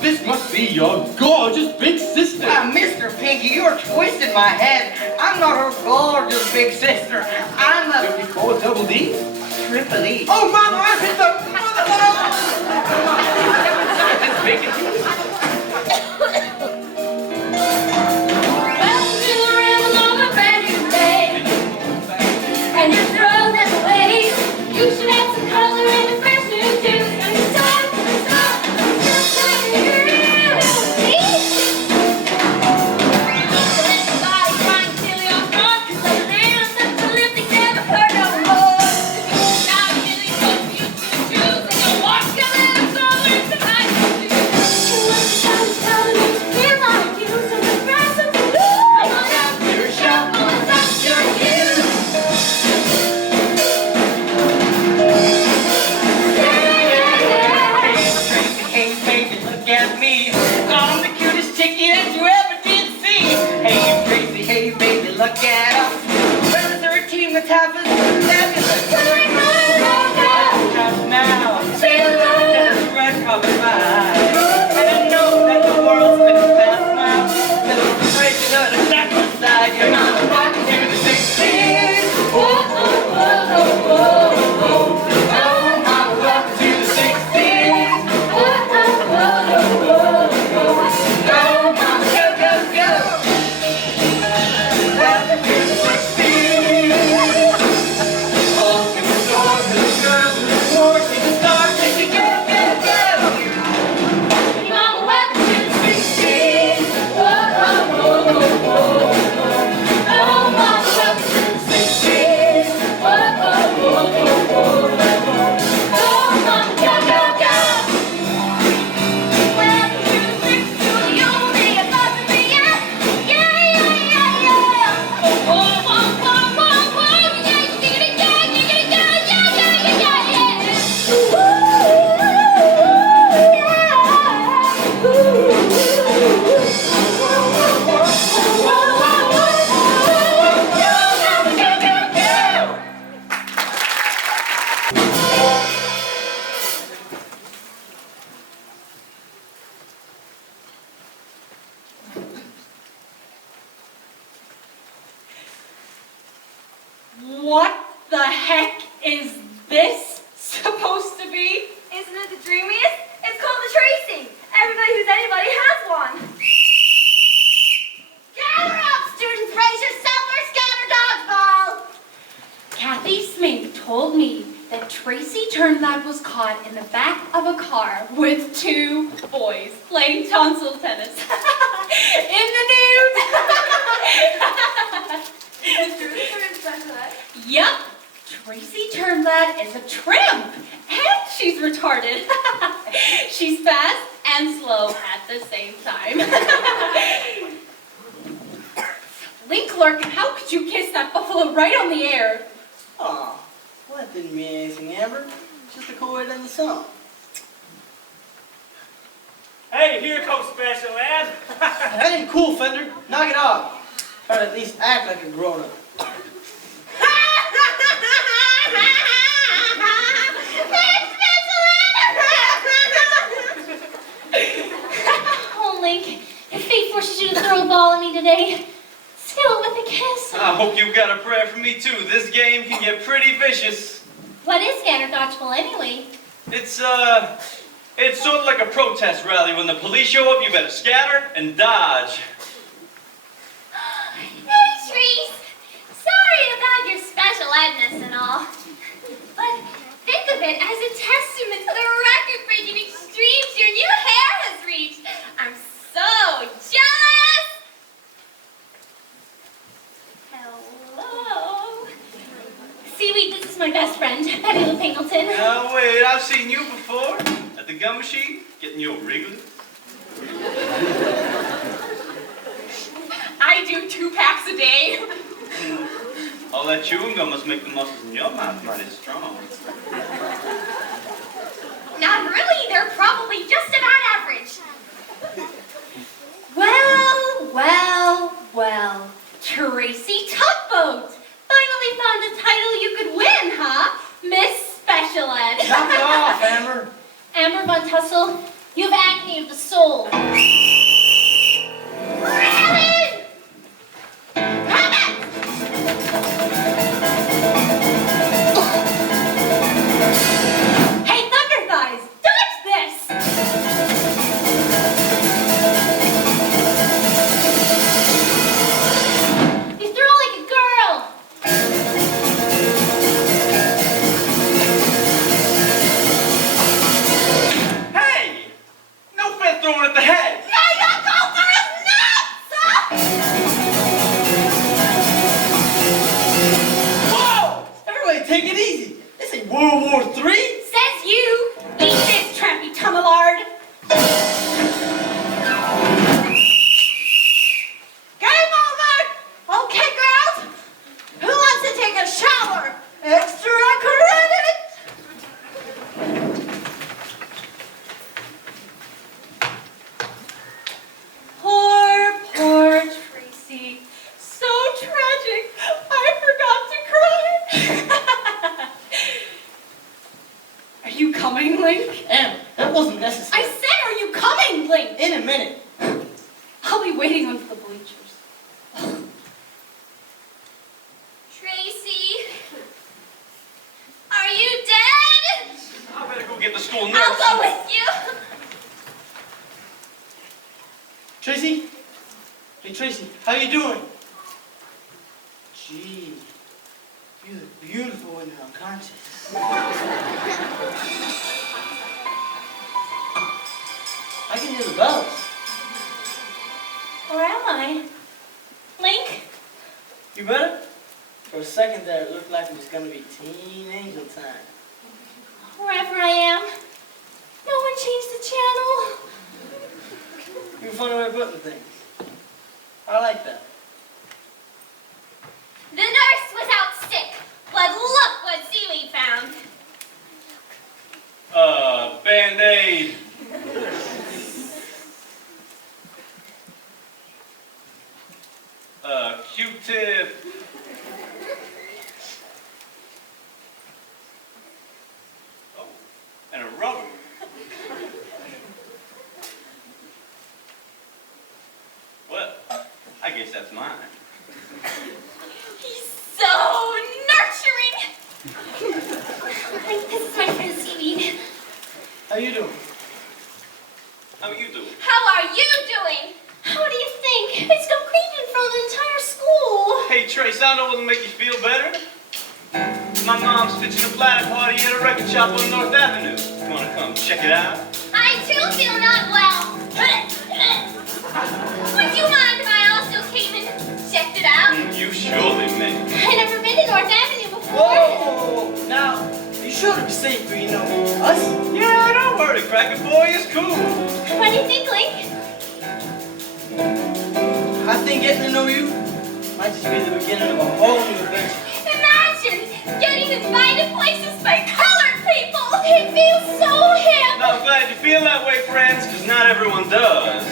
This must be your gorgeous big sister. Mr. Pinky, you're twisting my head. I'm not her gorgeous big sister. I'm a... 54 double D? Tripoli. Oh, Mama, I hit the Welcome to the realm of a brand new day, and your throw them away. You should add some color and a fresh new tune. And start, everybody trying to steal your heart, 'cause the little simple lipstick never hurt no more. Now really close to you to choose, and you'll walk your little soul into my shoes. And what the sun is telling me to feel like you, so the grass of blue. Come on up to your shuffle and rock your cue. Hey, baby, look at me. I'm the cutest chickie that you ever did see. Hey, Tracy, hey, baby, look at us. We're the 13 with half as fabulous. Just now, just red carpet ride. And I know that the world's been fast now. Little crazy, little backward side. You're not walking to the 16. Whoa, whoa, whoa, whoa, whoa. Oh, I'm walking to the 16. Go, mama, go, go, go. Welcome to the 16. Open the door to the girls who are working the stars. Take it, go, go, go. Mama, welcome to the 16. Oh, oh, oh, oh, oh. Oh, Mama, welcome to the 16. Oh, oh, oh, oh, oh. Oh, Mama, go, go, go. Welcome to the 16. You only about to be yeah, yeah, yeah, yeah. Oh, oh, oh, oh, oh, oh. Yeah, yeah, yeah, yeah, yeah, yeah, yeah, yeah, yeah, yeah. What the heck is this supposed to be? Isn't it the dreamiest? It's called the tracing. Everybody who's anybody has one. Gather up, students, raise yourself for scatter dodgeball. Kathy Smink told me that Tracy Turnblad was caught in the back of a car with two boys playing tonsil tennis in the nude. Yep, Tracy Turnblad is a tramp, and she's retarded. She's fast and slow at the same time. Link Larkin, how could you kiss that buffalo right on the air? Aw, well, that didn't mean anything, Amber. Just a cool way to end the song. Hey, here comes Special Ed. That ain't cool, Fender. Knock it off. Try to at least act like a grown-up. Oh, Link, if fate forces you to throw a ball at me today, seal it with a kiss. I hope you've got a prayer for me too. This game can get pretty vicious. What is scatter dodgeball anyway? It's sort of like a protest rally. When the police show up, you better scatter and dodge. Hey, Trees! Sorry about your special edness and all. But think of it as a testament to the record-breaking extremes your new hair has reached. I'm so jealous! Hello? Seaweed, this is my best friend, Betty Lou Pingleton. Now wait, I've seen you before. At the gum machine, getting your wriggly. I do 2 packs a day. All that chewing gum must make the muscles in your mouth mighty strong. Not really, they're probably just about average. Well, well, well. Tracy Tugboat! Finally found a title you could win, huh? Miss Special Ed. Knock it off, Amber. Amber Von Tussle, you have acne of the soul. Ellen! Come back! World War III? Says you. Eat this, trampy tummelard. Game over. Okay, girls. Who wants to take a shower? Extra credit. Poor Tracy. So tragic. I forgot to cry. Are you coming, Link? Em, that wasn't necessary. I said, are you coming, Link? In a minute. I'll be waiting under the bleachers. Tracy, are you dead? I better go get the school nurse. I'll go with you. Tracy? Hey, Tracy, how you doing? Gee, you look beautiful when you're unconscious. I can hear the bells. Where am I? Link? You better? For a second there, it looked like it was going to be teen angel time. Wherever I am. No one changed the channel. You're a funny way of putting things. I like that. The nurse was out sick, but look what seaweed found. Band-Aid. Q-tip. Oh, and a rubber. Well, I guess that's mine. He's so nurturing. This is my friend Seaweed. How you doing? How you doing? How are you doing? How do you think? It's complete in front of the entire school. Hey, Trace, I know what'll make you feel better. My mom's pitching a platter party at a record shop on North Avenue. You wanna come check it out? I too feel not well. Would you mind if I also came and checked it out? You surely may. I've never been to North Avenue before. Whoa! Now, you sure to be safe for, us? Yeah, don't worry, Cracker Boy, it's cool. What do you think, Link? I think getting to know you might just be the beginning of a whole new adventure. Imagine getting invited places by colored people. It feels so hip. I'm glad you feel that way, friends, because not everyone does.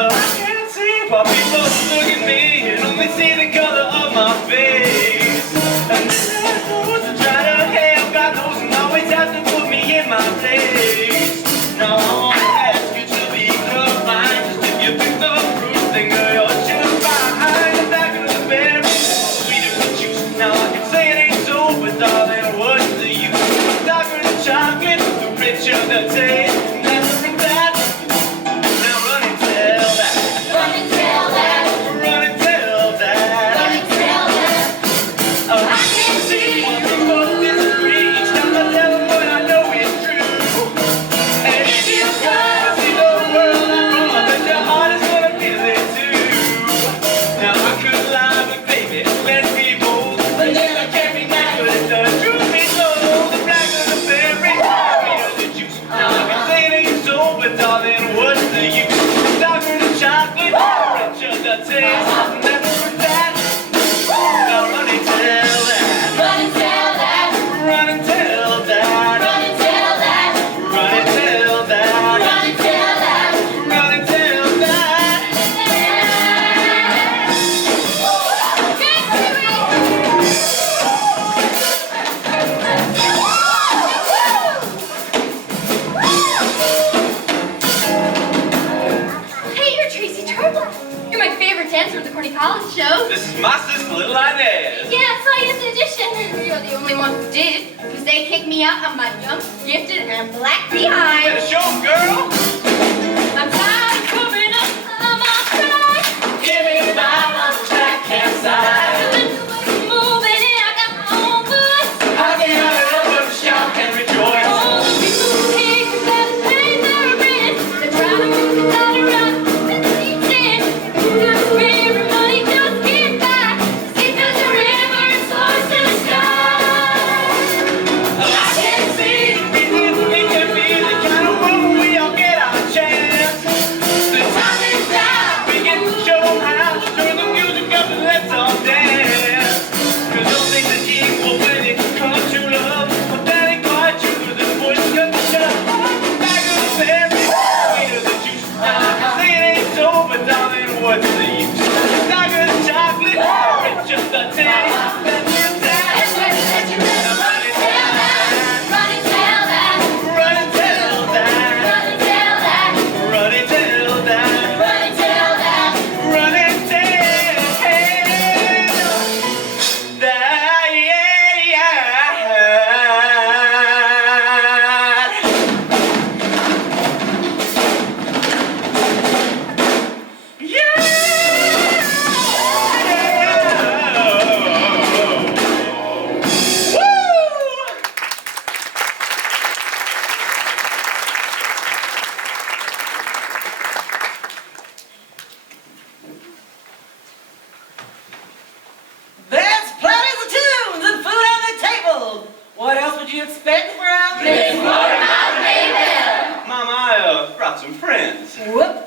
Oh, I can't see why people look at me and only see the color of my face. And then I those to try to help, God knows, and always have to put me in my place. Now I want to ask you to be confined, just if you pick the fruit, then girl, you're just fine. Back of the berry, sweeter than juice. Now I can say it ain't so, but darling, what's the use? Darker than chocolate, the richer the taste. Never that. Now run and tell that. Run and tell that. Run and tell that. Run and tell that. Oh, I can see what we both disagree. Each time I tell them what I know is true. And if you try to see the world I'm from, I bet your heart is gonna feel it too. Now I could lie, but baby, let's be bold. But then I can't be mad, but it's the truth be told. The black of the berry, sweeter the juice. Now I can say it ain't so, but darling, what's the use? Darker the chocolate, richer the taste. Never that. Now run and tell that. Run and tell that. Run and tell that. Run and tell that. Run and tell that. Run and tell that. Run and tell that. Hey, you're Tracy Turnbull. You're my favorite dancer at the Corny College show. This is my sister, Little Inez. Yeah, I saw you at the audition. You're the only one who did, because they kicked me out of my young, gifted, and black behind. Better show 'em, girl. I'm tired of covering up on my pride. Give me a vibe on the backhand side. Moving in, I got my own voice. I can't help but shout and rejoice. All the people who hate me gotta pay their rent. They're trying to move me down around and deep in. You got everybody just get back. See, 'cause the river is source and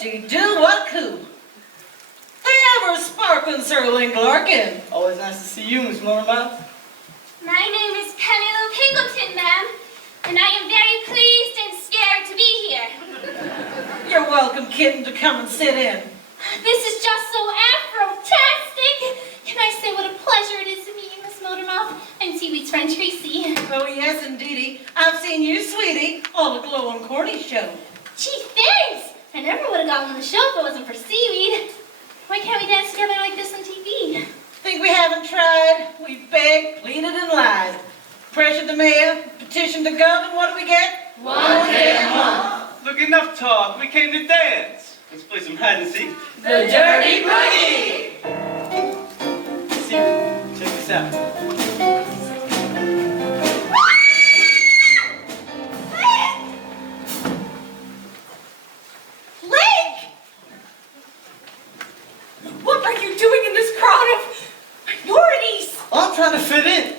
Whoop-de-doo, what coup? Hey, ever sparkling Sir Link Larkin. Always nice to see you, Miss Motormouth. My name is Penelope Pingleton, ma'am, and I am very pleased and scared to be here. You're welcome, kitten, to come and sit in. This is just so Afro-tastic. Can I say what a pleasure it is to meet you, Miss Motormouth, and Seaweed's friend Tracy. Oh, yes, indeedy. I've seen you, sweetie, on the Glow and Corny show. Gee, thanks! I never would have gotten on the show if it wasn't for Seaweed. Why can't we dance together like this on TV? Think we haven't tried? We begged, pleaded, and lied. Pressured the mayor, petitioned the governor, what do we get? One day a month. Look, enough talk. We came to dance. Let's play some hide and seek. The Dirty Boogie! See, check this out. Link! What are you doing in this crowd of minorities? I'm trying to fit in.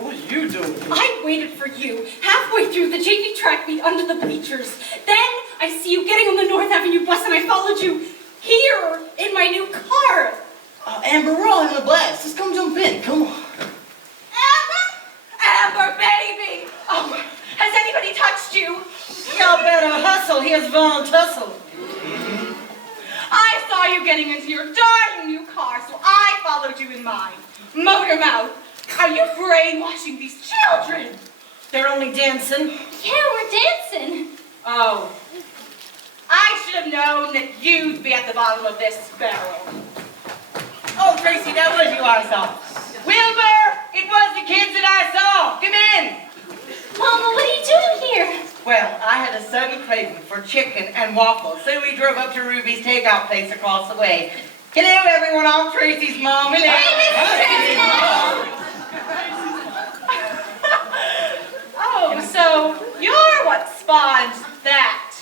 What are you doing? I waited for you halfway through the JV track meet under the bleachers. Then I see you getting on the North Avenue bus and I followed you here in my new car. Amber, we're all having a blast. Just come jump in. Come on. Amber, baby! Oh, has anybody touched you? Y'all better hustle, here's Von Tussle. I saw you getting into your darling new car, so I followed you in mine. Motor mouth, are you brainwashing these children? They're only dancing. Yeah, we're dancing. Oh. I should have known that you'd be at the bottom of this barrel. Oh, Tracy, that was you I saw. Wilbur, it was the kids that I saw. Come in. Mama, what are you doing here? Well, I had a sudden craving for chicken and waffles, so we drove up to Ruby's takeout place across the way. Hello, everyone. I'm Tracy's mom. Hello. Oh, so you're what spawned that.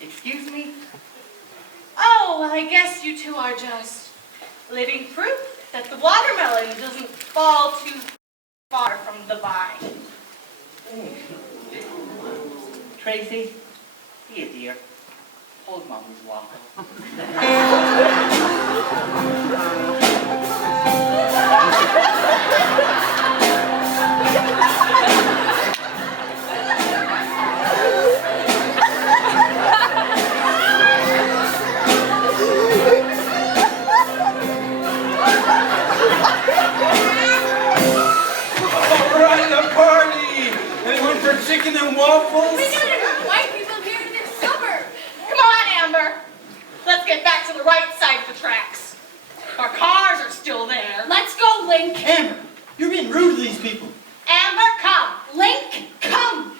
Excuse me? Oh, well, I guess you two are just living proof that the watermelon doesn't fall too far from the vine. Tracy, be a dear. Hold Mommy's waffle. Chicken and waffles? We gotta bring white people here to their supper. Come on, Amber. Let's get back to the right side of the tracks. Our cars are still there. Let's go, Link. Amber, you're being rude to these people. Amber, come. Link, come.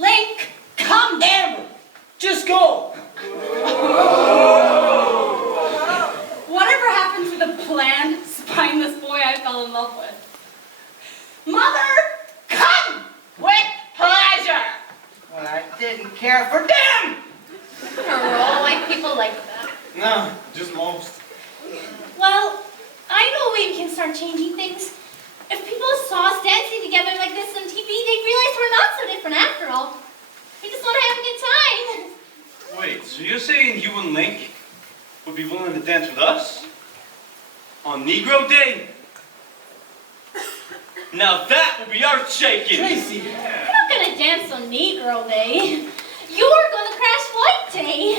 Link, come. Amber, just go. Whatever happened to the bland, spineless boy I fell in love with? Mother, come with pleasure. Well, I didn't care for them. Are all white people like that? No, just most. Well, I know a way we can start changing things. If people saw us dancing together like this on TV, they'd realize we're not so different after all. We just want to have a good time. Wait, so you're saying you and Link would be willing to dance with us? On Negro Day? Now that would be earth-shaking! Tracy! We're not gonna dance on Negro Day. You're gonna crash White Day.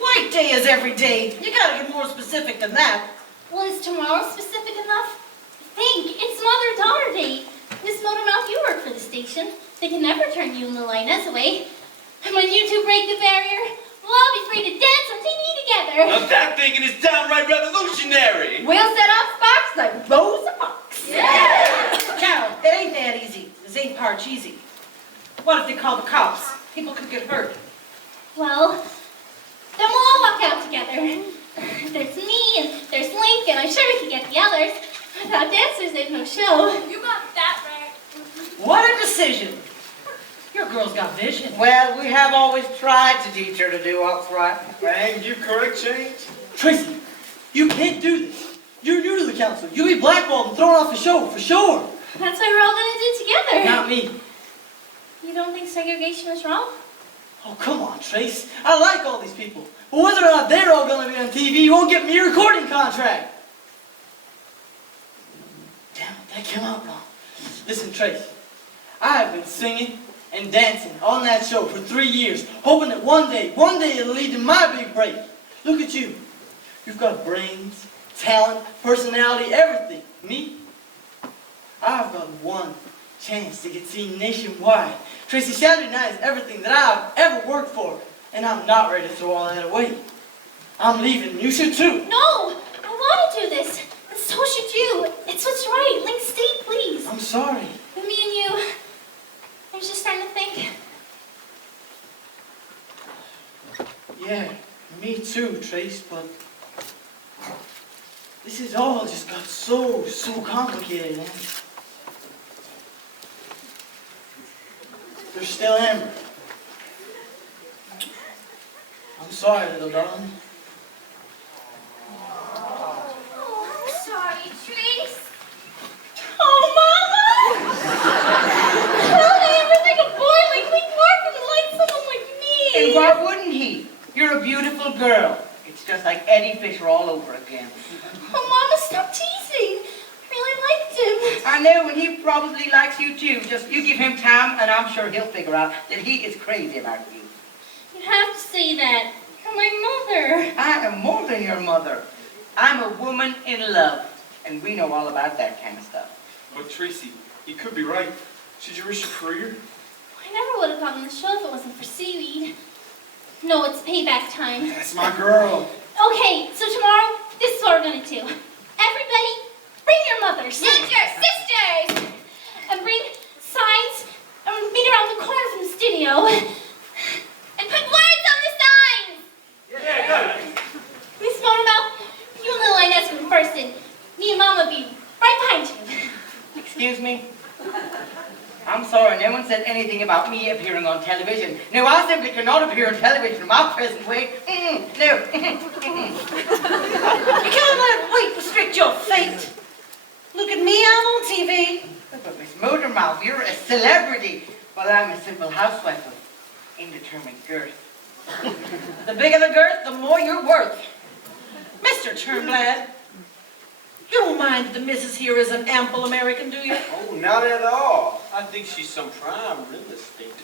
White day is every day. You gotta get more specific than that. Well, is tomorrow specific enough? Think, it's Mother-Daughter Day. Miss Motormouth, you work for the station. They can never turn you and the lioness away. And when you two break the barrier, we'll all be free to dance on TV together. Now that thinking is downright revolutionary! We'll set off sparks like Rosa Parks. Now, it ain't that easy. This ain't part cheesy. What if they call the cops? People could get hurt. Well, then we'll all walk out together. There's me, and there's Link, and I'm sure we can get the others. Without dancers, there's no show. You got that right. What a decision. Your girl's got vision. Well, we have always tried to teach her to do what's right. And you correct, Change? Tracy, you can't do this. You're new to the council. You'll be blackballed and thrown off the show, for sure. That's what we're all gonna do together. Not me. You don't think segregation is wrong? Oh, come on, Trace. I like all these people. But whether or not they're all going to be on TV won't get me a recording contract. Damn it, that came out wrong. Listen, Trace. I have been singing and dancing on that show for 3 years, hoping that one day it'll lead to my big break. Look at you. You've got brains, talent, personality, everything. Me? I've got one chance to get seen nationwide. Tracy, Saturday night is everything that I've ever worked for, and I'm not ready to throw all that away. I'm leaving. You should too. No, I want to do this. And so should you. It's what's right. Link, stay, please. I'm sorry. With me and you, I was just starting to think. Yeah, me too, Trace, but this has all just got so complicated, man. There's still Amber. I'm sorry, little darling. Oh, I'm sorry, Trace. Oh, Mama! Well, Amber, like a boy like me, Mark would like someone like me. And why wouldn't he? You're a beautiful girl. It's just like Eddie Fisher all over again. Oh, Mama, stop teasing. I really liked him. I know, and he probably likes you too. Just you give him time, and I'm sure he'll figure out that he is crazy about you. You have to say that. You're my mother. I am more than your mother. I'm a woman in love, and we know all about that kind of stuff. But Tracy, you could be right. Should you risk your career? I never would have gotten on the show if it wasn't for seaweed. No, it's payback time. That's my girl. Okay, so tomorrow, this is what we're gonna do. Everybody, bring your mothers. And your sisters. And bring signs, and meet around the corner from the studio. And put words on the signs. Yeah, good. Miss Motormouth, you and Little Inez come first, and me and Mama be right behind you. Excuse me? I'm sorry, no one said anything about me appearing on television. No, I simply cannot appear on television in my present way. No. You can't let weight restrict your fate. Look at me, I'm on TV. But Miss Motormouth, you're a celebrity. Well, I'm a simple housewife of indeterminate girth. The bigger the girth, the more you're worth. Mr. Turnblad, you don't mind that the missus here is an ample American, do you? Oh, not at all. I think she's some prime real estate.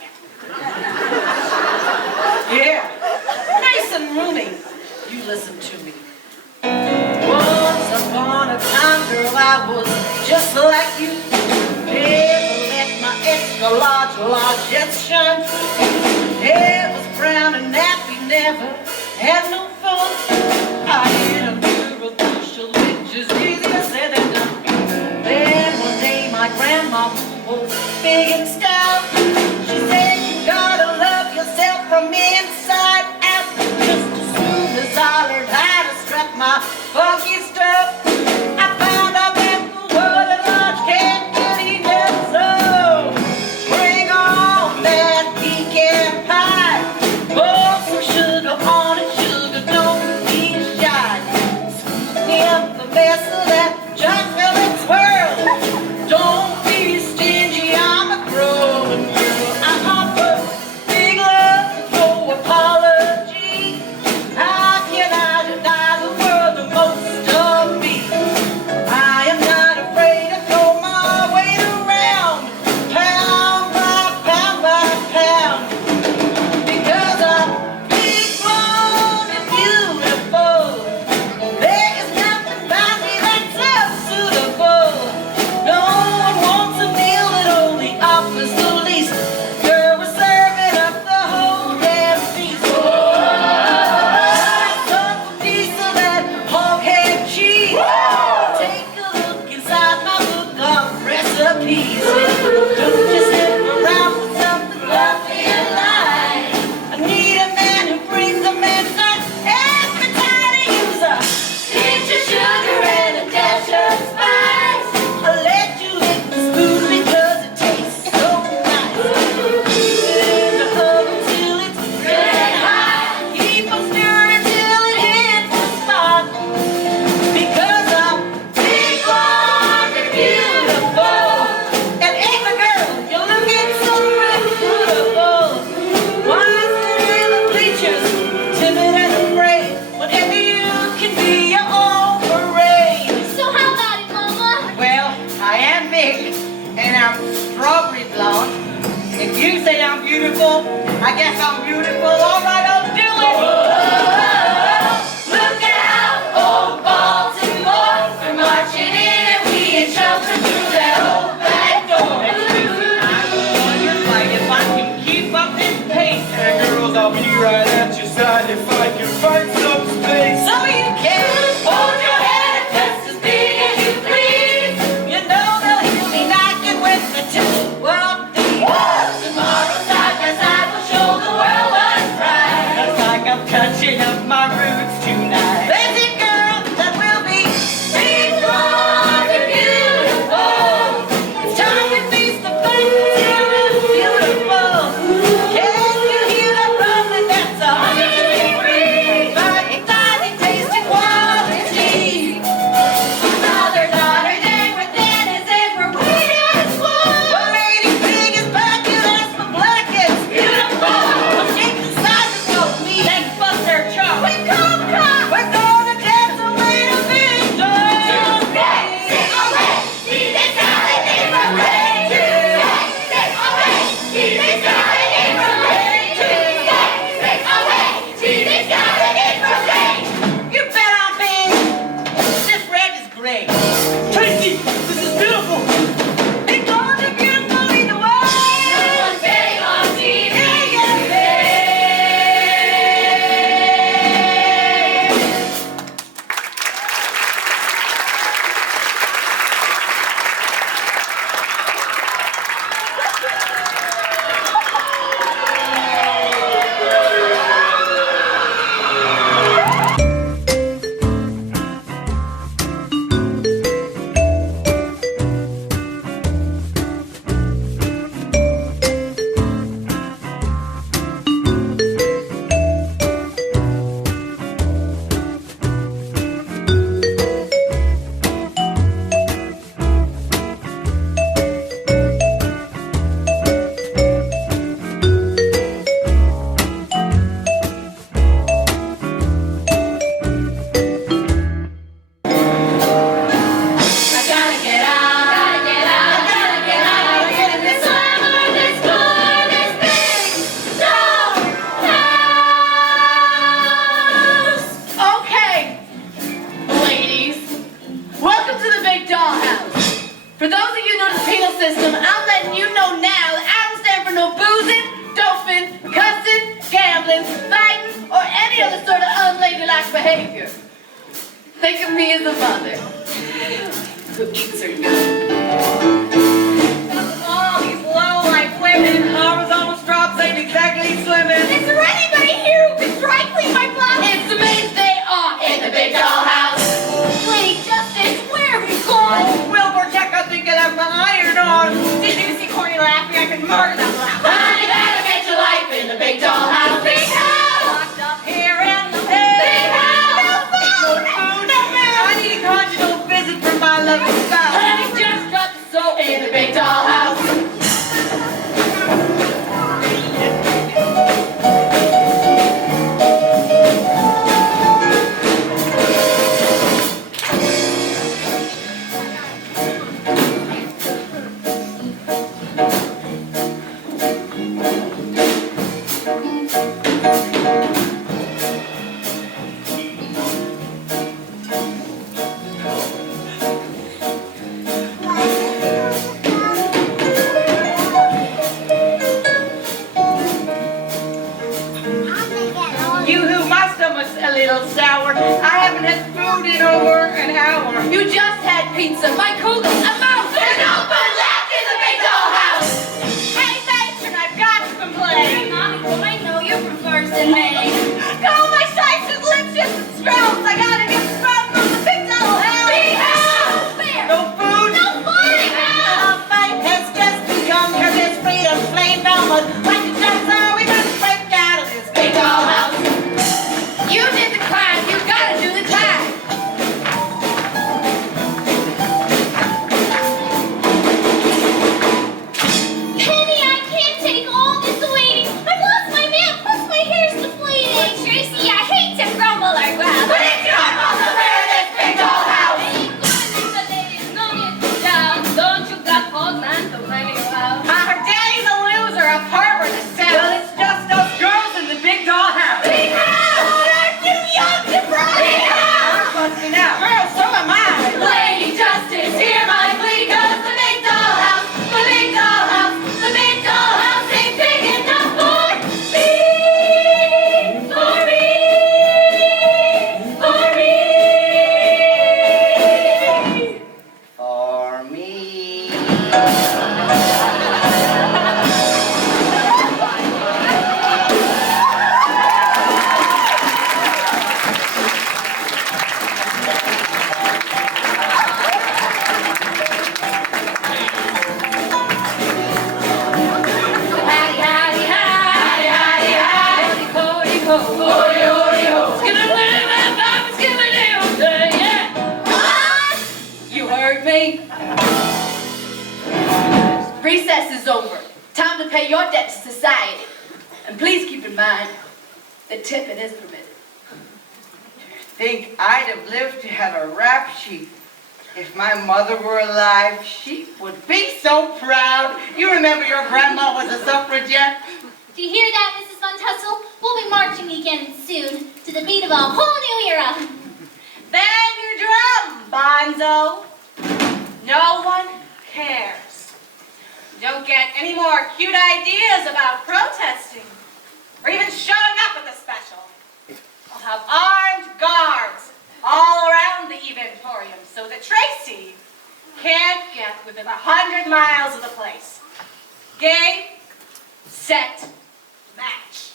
Yeah, nice and roomy. You listen to me. Once upon a time, girl, I was just like you. Never let my extra large jets shine through. Hair was brown and nappy, never had no fun. I hit a mirror bushel, which is easier said than done. Then one day my grandma was big and stout. She said, you gotta love yourself from inside out. Just as soon as I learned how to strut my funky stuff, I found out that the world at large can't get enough. So bring on that pecan pie. Pour some sugar on it, sugar, don't be shy. Scoop me up the mess of that chocolate swirl. Don't be stingy, I'm a growing girl. I offer big love with no apology. How can I deny the world the most of me? I am not afraid to throw my weight around, pound by pound by pound. Because I'm big, strong, and beautiful. There is nothing about me that's unsuitable. No one wants a meal that only offers the least. Girl, we're serving up the whole damn feast. Some piece of that hog-head cheese. Take a look inside my book of recipes. Don't just sit around with something fluffy and light. I need a man who brings a medicine every time I use a pinch of sugar and a dash of spice. I'll let you lick the spoon because it tastes so nice. Put it in the oven till it's red hot. Keep on stirring till it hits the spot. Because I'm big, blonde, and beautiful. pink and I'm strawberry blonde. If you say I'm beautiful, I guess I'm beautiful. All right, I'll do it. Look out, old Baltimore, we're marching in and we ain't sheltered through that old back door. Like if I can keep up this pace. And girls, I'll be right at your side if I can find some space. So you can Hold your head just as big as you please. you know they'll hear me knocking with the 2-1 beat. Tomorrow side by side we'll show the world what's right. Looks like I'm touching up my roots tonight. Lazy girl, that will be Big blonde and beautiful. it's time we feast the fun. Beautiful. Can you hear that rumbling? That's a free. Fine, tasting quality. Another daughter day within is in for waiting for. Well, lady pig is back and that's the blackest. Beautiful. Shake the size of me. Let's bust their chop. We come, we're gonna dance away to victory. See this holiday from rain to say away. See this holiday from rain to say away. See this holiday from rain. You bet I'm big. This red is great. Tracy, this is beautiful. It's gonna be beautiful either way. Someone's betting on TV. I gotta get out. Gotta get out. Gotta get out. Get in this summer, this door, this big dollhouse. Okay, ladies, welcome to the Big Dollhouse. For those of you new to the penal system, I'm letting you know now that I don't stand for no boozing, doping, cussing, gambling, fighting, or any other sort of unladylike behavior. Think of me as a mother who eats her young. All these low-life women in horizontal straps ain't exactly slimming. Is there anybody here who can dry clean my clothes? It's the main day off In the big dollhouse. Lady Justice, where have you gone? Wilbur, check, I think I left my iron on. Did you see Corny laughing? I could murder that laugh. Honey, better get your life in the big dollhouse. Big house. Locked up here in the bed. Big house. No food. I need a conjugal visit from my loving spouse. Honey, just drop the soap in the big dollhouse. You-hoo, my stomach's a little sour. I haven't had food in over an hour. You just had pizza. My coolest amount. There's no food left in the big dollhouse. Hey, Mason, I've got to complain. Mommy, well, I know you're from First and Main. Go my sights and lips and sprouts. I gotta get from the big dollhouse. Big house. Where? No food. No fun. Our fight has just begun. Here this freedom's flame down, but like the just how we must break out of this Big dollhouse. You did the crime. You gotta do the time. Lady. Recess is over. Time to pay your debt to society. And please keep in mind that tipping is permitted. Think I'd have lived to have a rap sheet. If my mother were alive, she would be so proud. You remember your grandma was a suffragette? Do you hear that, Mrs. Von Tussle? We'll be marching again soon to the beat of a whole new era. Bang your drum, bonzo. No one cares. Don't get any more cute ideas about protesting or even showing up at the special. I'll have armed guards all around the eventorium so that Tracy can't get within 100 miles of the place. Game, set, match.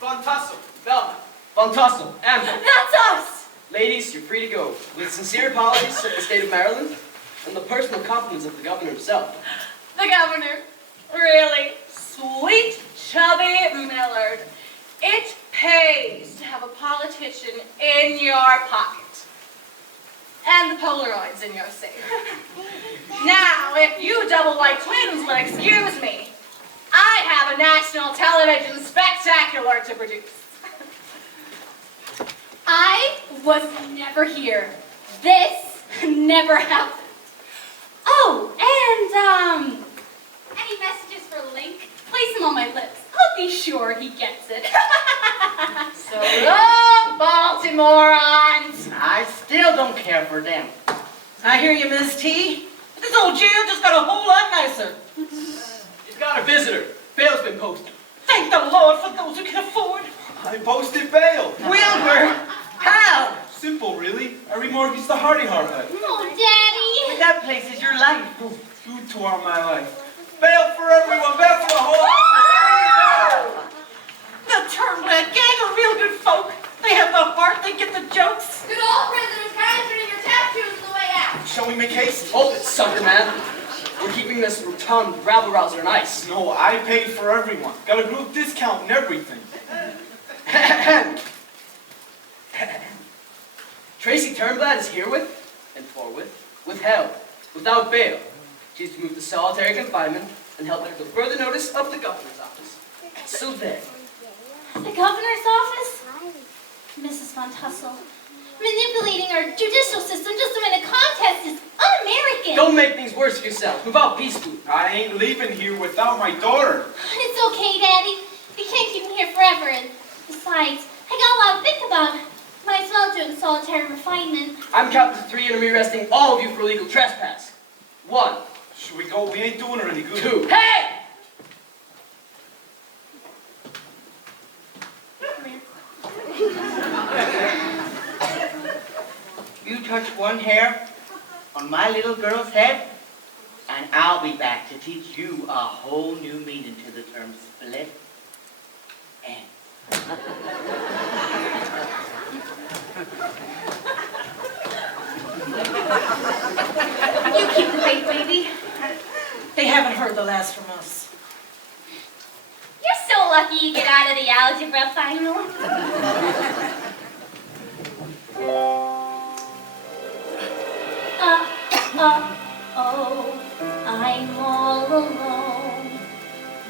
Von Tussle, Velma. Von Tussle, Amber. That's us! Ladies, you're free to go. With sincere apologies to the state of Maryland and the personal compliments of the governor himself. The governor. Really? Sweet, chubby Millard. It pays to have a politician in your pocket. And the Polaroids in your safe. Now, if you double white twins will excuse me, I have a national television spectacular to produce. I was never here. This never happened. Oh, and, any messages for Link? Place them on my lips. I'll be sure he gets it. So long, Baltimoreans! I still don't care for them. I hear you, Miss T. This old jail just got a whole lot nicer. You've got a visitor. Bail's been posted. Thank the Lord for those who can afford. I posted bail. Wilbur, how? Simple, really. I remortgaged the Hardy Heart hut. Oh, Daddy. That place is your life. You tore my life. Bail for everyone. Bail for the whole house. The Turnblad gang are real good folk. They have the heart, they get the jokes. Good old prisoners, transferring your tattoos on the way out. Shall we make haste? Hold it, sucker man. We're keeping this rotund rabble-rouser nice. No, I paid for everyone. Got a group discount and everything. Tracy Turnblad is herewith and forthwith withheld, without bail. She's to move to solitary confinement and held under the further notice of the governor's office. So there. The governor's office? Mrs. Von Tussle, manipulating our judicial system just to win a contest is un-American. Don't make things worse for yourself. Move out peacefully. I ain't leaving here without my daughter. It's okay, Daddy. We can't keep him here forever. And besides, I got a lot to think about. Might as well do it in solitary refinement. I'm counting to 3 and I'm arresting all of you for illegal trespass. 1. Should we go? We ain't doing her any good. 2. Hey! You touch one hair on my little girl's head, and I'll be back to teach you a whole new meaning to the term split end. You keep the faith, baby. They haven't heard the last from us. You're so lucky you get out of the algebra final. Oh, I'm all alone.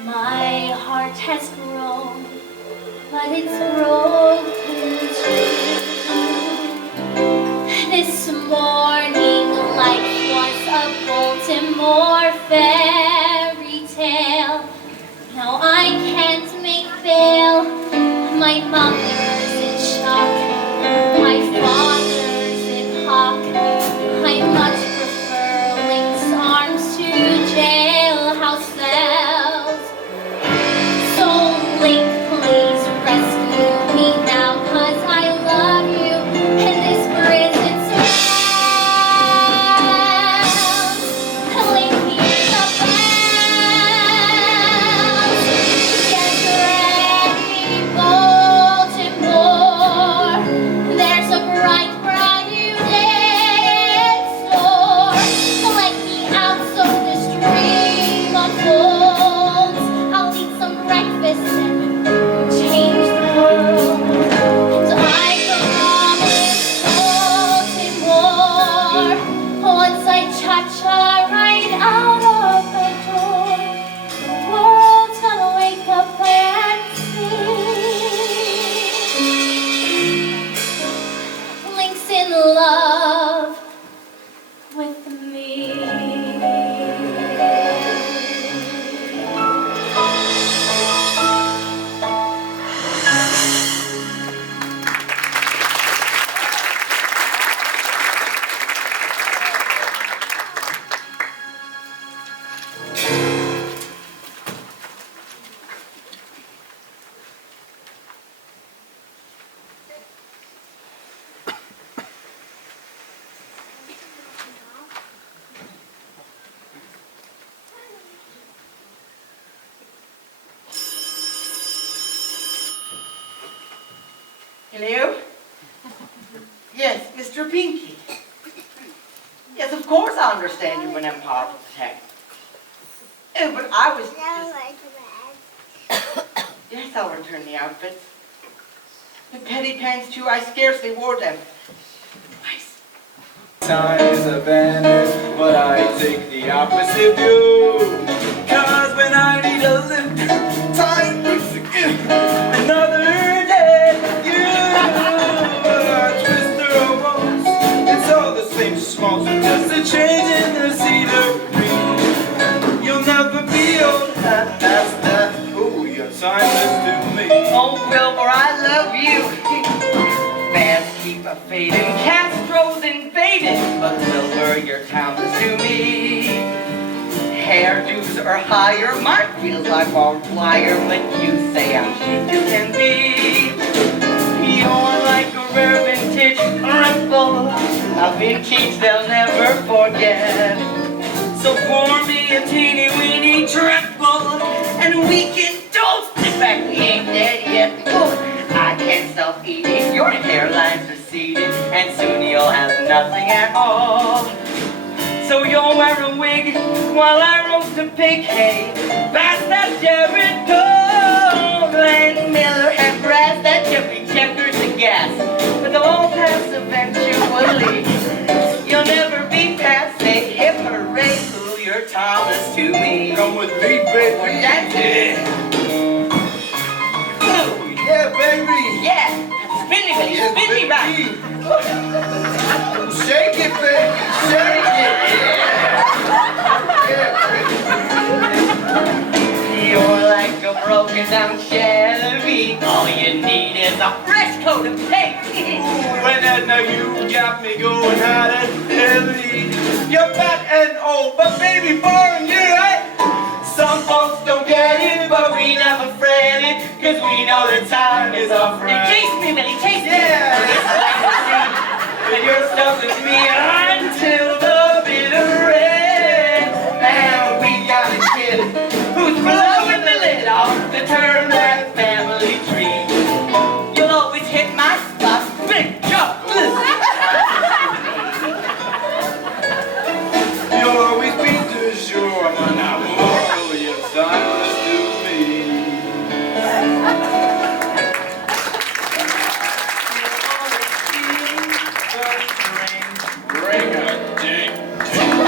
My heart has grown, but it's broken too. This morning life was a Baltimore fairy tale. Now I can't make bail. My mother's in shock. My father's in hock. I much prefer Link's arms to jailhouse cells. So Link, please rescue me now, 'cause I love you and this prison's Hello? Yes, Mr. Pinky. Yes, of course I understand you when I'm part of the tech. Oh, but I was just... Yes, I'll return the outfits. The petty pants, too, I scarcely wore them. Nice. Time is a bandit, but I take the opposite view. Cause when I need a lift, time looks again. Another day, you twister of walls. It's all the same small, so just a change in the scenery. You'll never be old, that's that. Ooh, you're timeless to me. Oh, Wilbur, I love you. Fans keep a fading, Castro's invaded, but Wilbur, you're timeless to me. Hairdos are higher, mine feels like a flyer, but you say I'm chic as can be. You're like a rare vintage ripple, a vintage they'll never forget. So pour me a teeny weeny triple, and we can toast. In fact, we ain't dead yet. Oh, I can't stop eating. Your hairline's receding, and soon you'll have nothing at all. So you'll wear a wig while I roast a pig. Hey, pass that Jericho, Glenn Miller and brass that Jeffrey checkers and gas. But they'll all pass eventually. You'll never be past. Say hip hooray, ooh, you're Thomas to me. Come with me, baby. That's it. Ooh, Yeah, baby. yeah. Spin me, baby. Spin me back. Shake it, baby. Shake it. Yeah, You're like a broken down Chevy. All you need is a fresh coat of paint. when Edna, you got me going hot and heavy. You're fat and old, but baby, born you, right? Some folks don't get it, but we never fret it, cause we know that time is our friend. Chase me, Billy, chase me. Yeah. And you're stuck with me until the bitter end. And we got a kid who's blowing the lid off to turn that family tree. You'll always hit my spot, big jump. You'll always be too sure, man. I will, you're timeless to me. Ring a ding ding.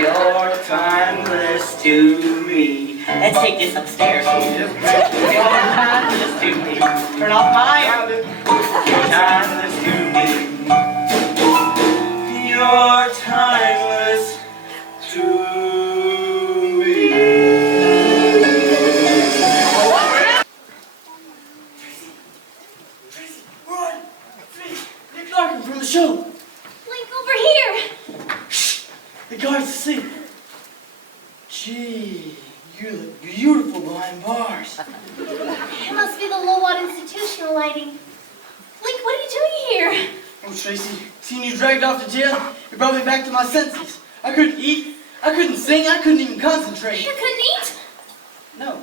You're timeless to me. Let's take this upstairs. You're timeless to me. Turn off my You're timeless to me. You're timeless to me. Tracy, run! Tracy, Nick Larkin from the show. Blink over here. The guard's asleep. Gee, you look beautiful behind bars. It must be the low-watt institutional lighting. Blink, what are you doing here? Oh, Tracy, seeing you dragged off to jail, it brought me back to my senses. I couldn't eat, I couldn't sing, I couldn't even concentrate. You couldn't eat? No.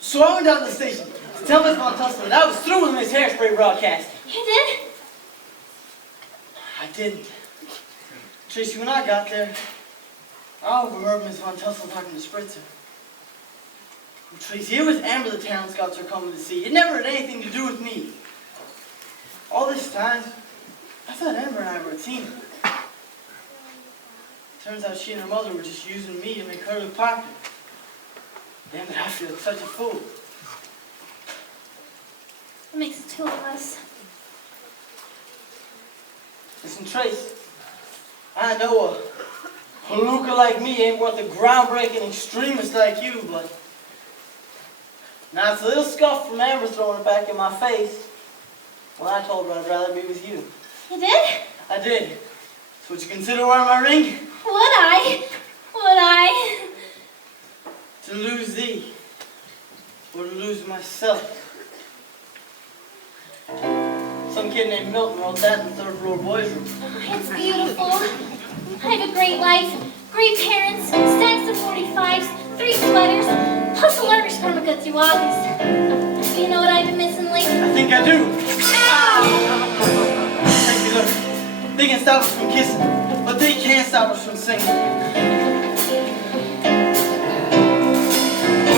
So I went down to the station to tell Miss Von Tussler that I was through with Miss Hairspray broadcasting. You did? I didn't. Tracy, when I got there, I overheard Miss Von Tussler talking to Spritzer. Oh, Tracy, it was Amber the town scouts are coming to see. It never had anything to do with me. All this time, I thought Amber and I were a team. Turns out she and her mother were just using me to make her look popular. Damn it, I feel like such a fool. It makes two of us. Listen, Trace, I know a haluka like me ain't worth a groundbreaking extremist like you, but now it's a little scuff from Amber throwing it back in my face when I told her I'd rather be with you. You did? I did. So would you consider wearing my ring? Would I? Would I? To lose thee, or to lose myself. Some kid named Milton wrote that in the third floor boys' room. It's beautiful. I have a great life, great parents, stacks of 45s, 3 sweaters, plus a learner's permit good through August. You know what I've been missing lately? I think I do. Thank you, look. They can stop us from kissing, but they can't stop us from singing.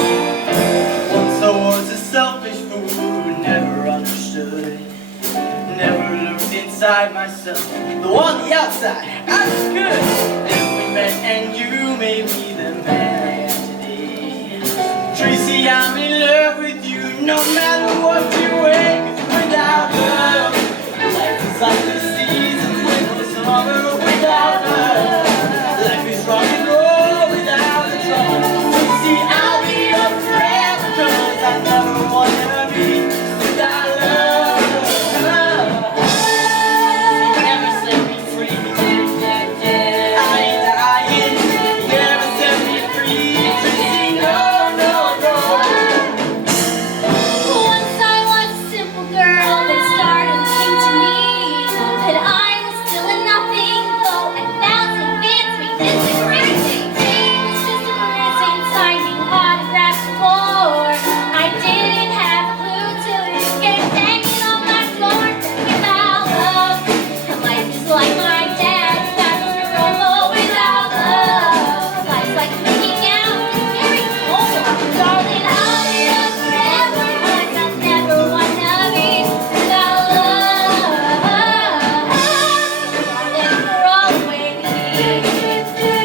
Once I was a selfish fool who never understood, never looked inside myself, though on the outside I was good. Then we met and you made me the man I am today. Tracy, I'm in love with you, no matter what you weigh. 'Cause without love, life is like the seasons with the summer. Without love, life is rock and roll without the drum. Tracy, I'll be up forever 'cause I never wanna be without love. Never set me free. I ain't dying. Never set me free. Tracy, no, no, no. Once I was a simple girl, then stardom came to me. But I was still a nothing, though 1,000 fans made this a great day. It was just a person signing autographs for. I didn't have a clue till it came hanging on my floor. Without love, life is like my dad, back in the roll. Without love, life's like making out, very cold. Darling, I'll be up forever, 'cause I never wanna be without love. And for always,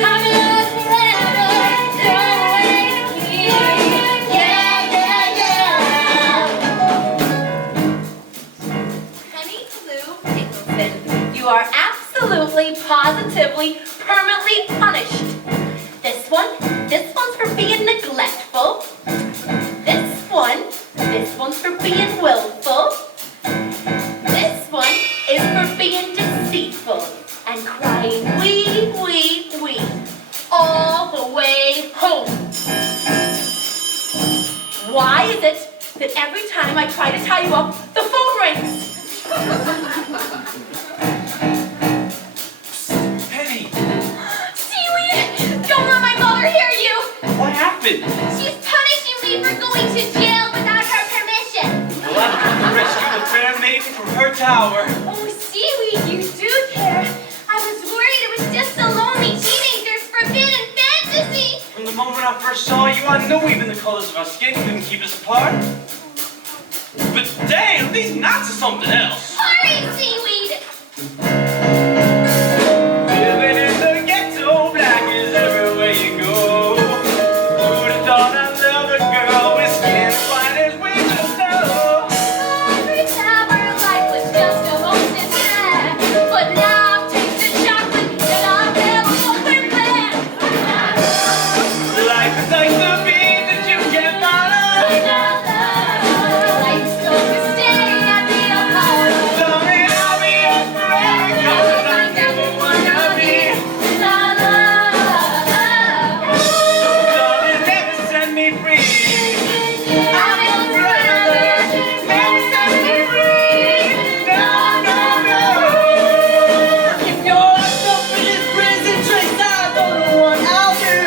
I'll be up forever, for always. Yeah, yeah, yeah. Honey Lou Pickleton, you are absolutely, positively, permanently punished. This one's for being neglectful. This one's for being willful. This one is for being deceitful and crying wee, wee, wee all the way home. Why is it that every time I try to tie you up, the phone rings? Penny, Seaweed, don't let my mother hear you. what happened? She's punishing me for going to jail without her permission. Well, I'm going to rescue the fair maiden from her tower. Oh, Seaweed, you do care. I was worried it was just a lonely teenager's forbidden fantasy. From the moment I first saw you, I knew even the colors of our skin couldn't keep us apart. But damn, these knots are something else. Hurry, Seaweed. Living in the ghetto, black is everywhere you go. Who'd have thought I'd love a girl with skin white as winter snow? Every time our life was just a hostess snack. But now I've tasted chocolate and I've never opened back. Life is like the beat that you can't follow. Without love, life's so steady, I feel power. Darling, I'll be up forever, 'cause I never wanna be. Without love, So darling, never set me free. I'll be forever. Never set me free. No, no, no. If you're up in this prison, Trace, I don't know what I'll do.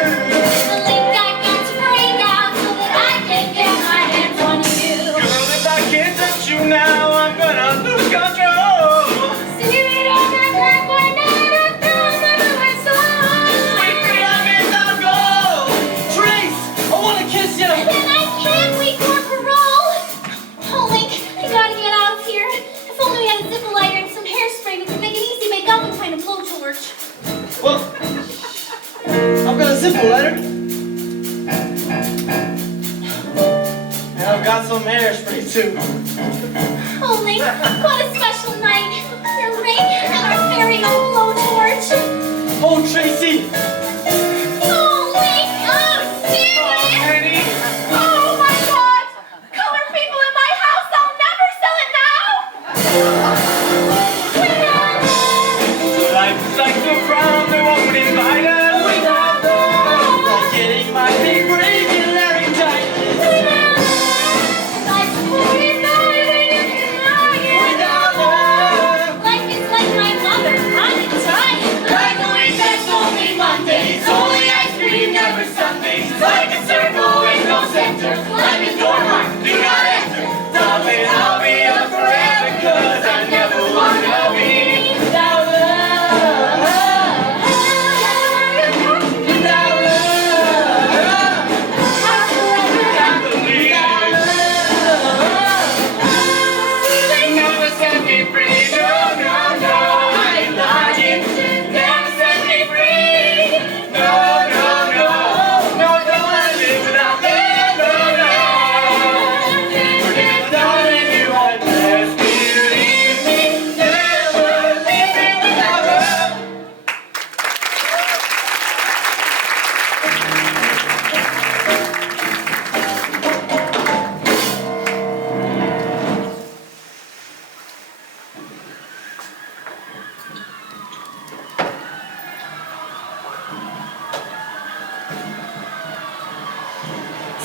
The link I got to break out so that I can get my hands on you. Girl, if I can't touch you now, I'm gonna lose control. Seaweed on my back, why not a thumb under my soul? Sweet love is our goal. Trace, I want to kiss you. Then I can't wait for parole. Oh, Link, I gotta get out of here. If only we had a zipper lighter and some hairspray, we could make it easy, make up and find a blowtorch. Well, I've got a simple letter. And I've got some hairspray too. Oh, Link, what a special night. Your ring and our very own blowtorch. Oh, Tracy, Oh, Link, oh, Seaweed. Penny, Oh, my God. Color people in my house, I'll never sell it now. Without love. life is like the prom, they won't invite us. without love, like getting my big break and laryngitis. Life's 45 when you can lie it. Without love, Life is like my mother, I'm Italian.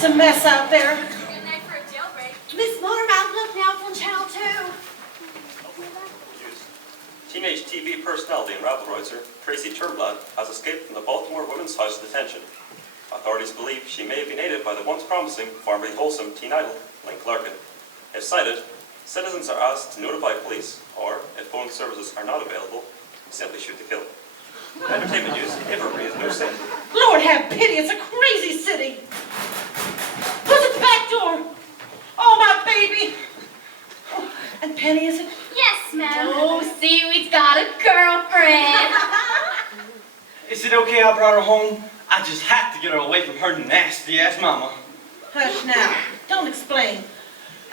It's a mess out there. Good night for a jailbreak. Miss Motormouth, look now from Channel 2. Teenage TV personality and rabble-rouser Tracy Turnblad has escaped from the Baltimore Women's House Detention. Authorities believe she may have been aided by the once promising, formerly wholesome teen idol, Link Larkin. If cited, citizens are asked to notify police, or if phone services are not available, simply shoot to kill. Entertainment news, Inverary is no saint. Lord have pity, it's a crazy city. Who's at the back door? Oh, my baby. Oh, and Penny, is it? Yes, ma'am. Oh, Seaweed's got a girlfriend. Is it okay I brought her home? I just have to get her away from her nasty-ass mama. Hush now. Don't explain.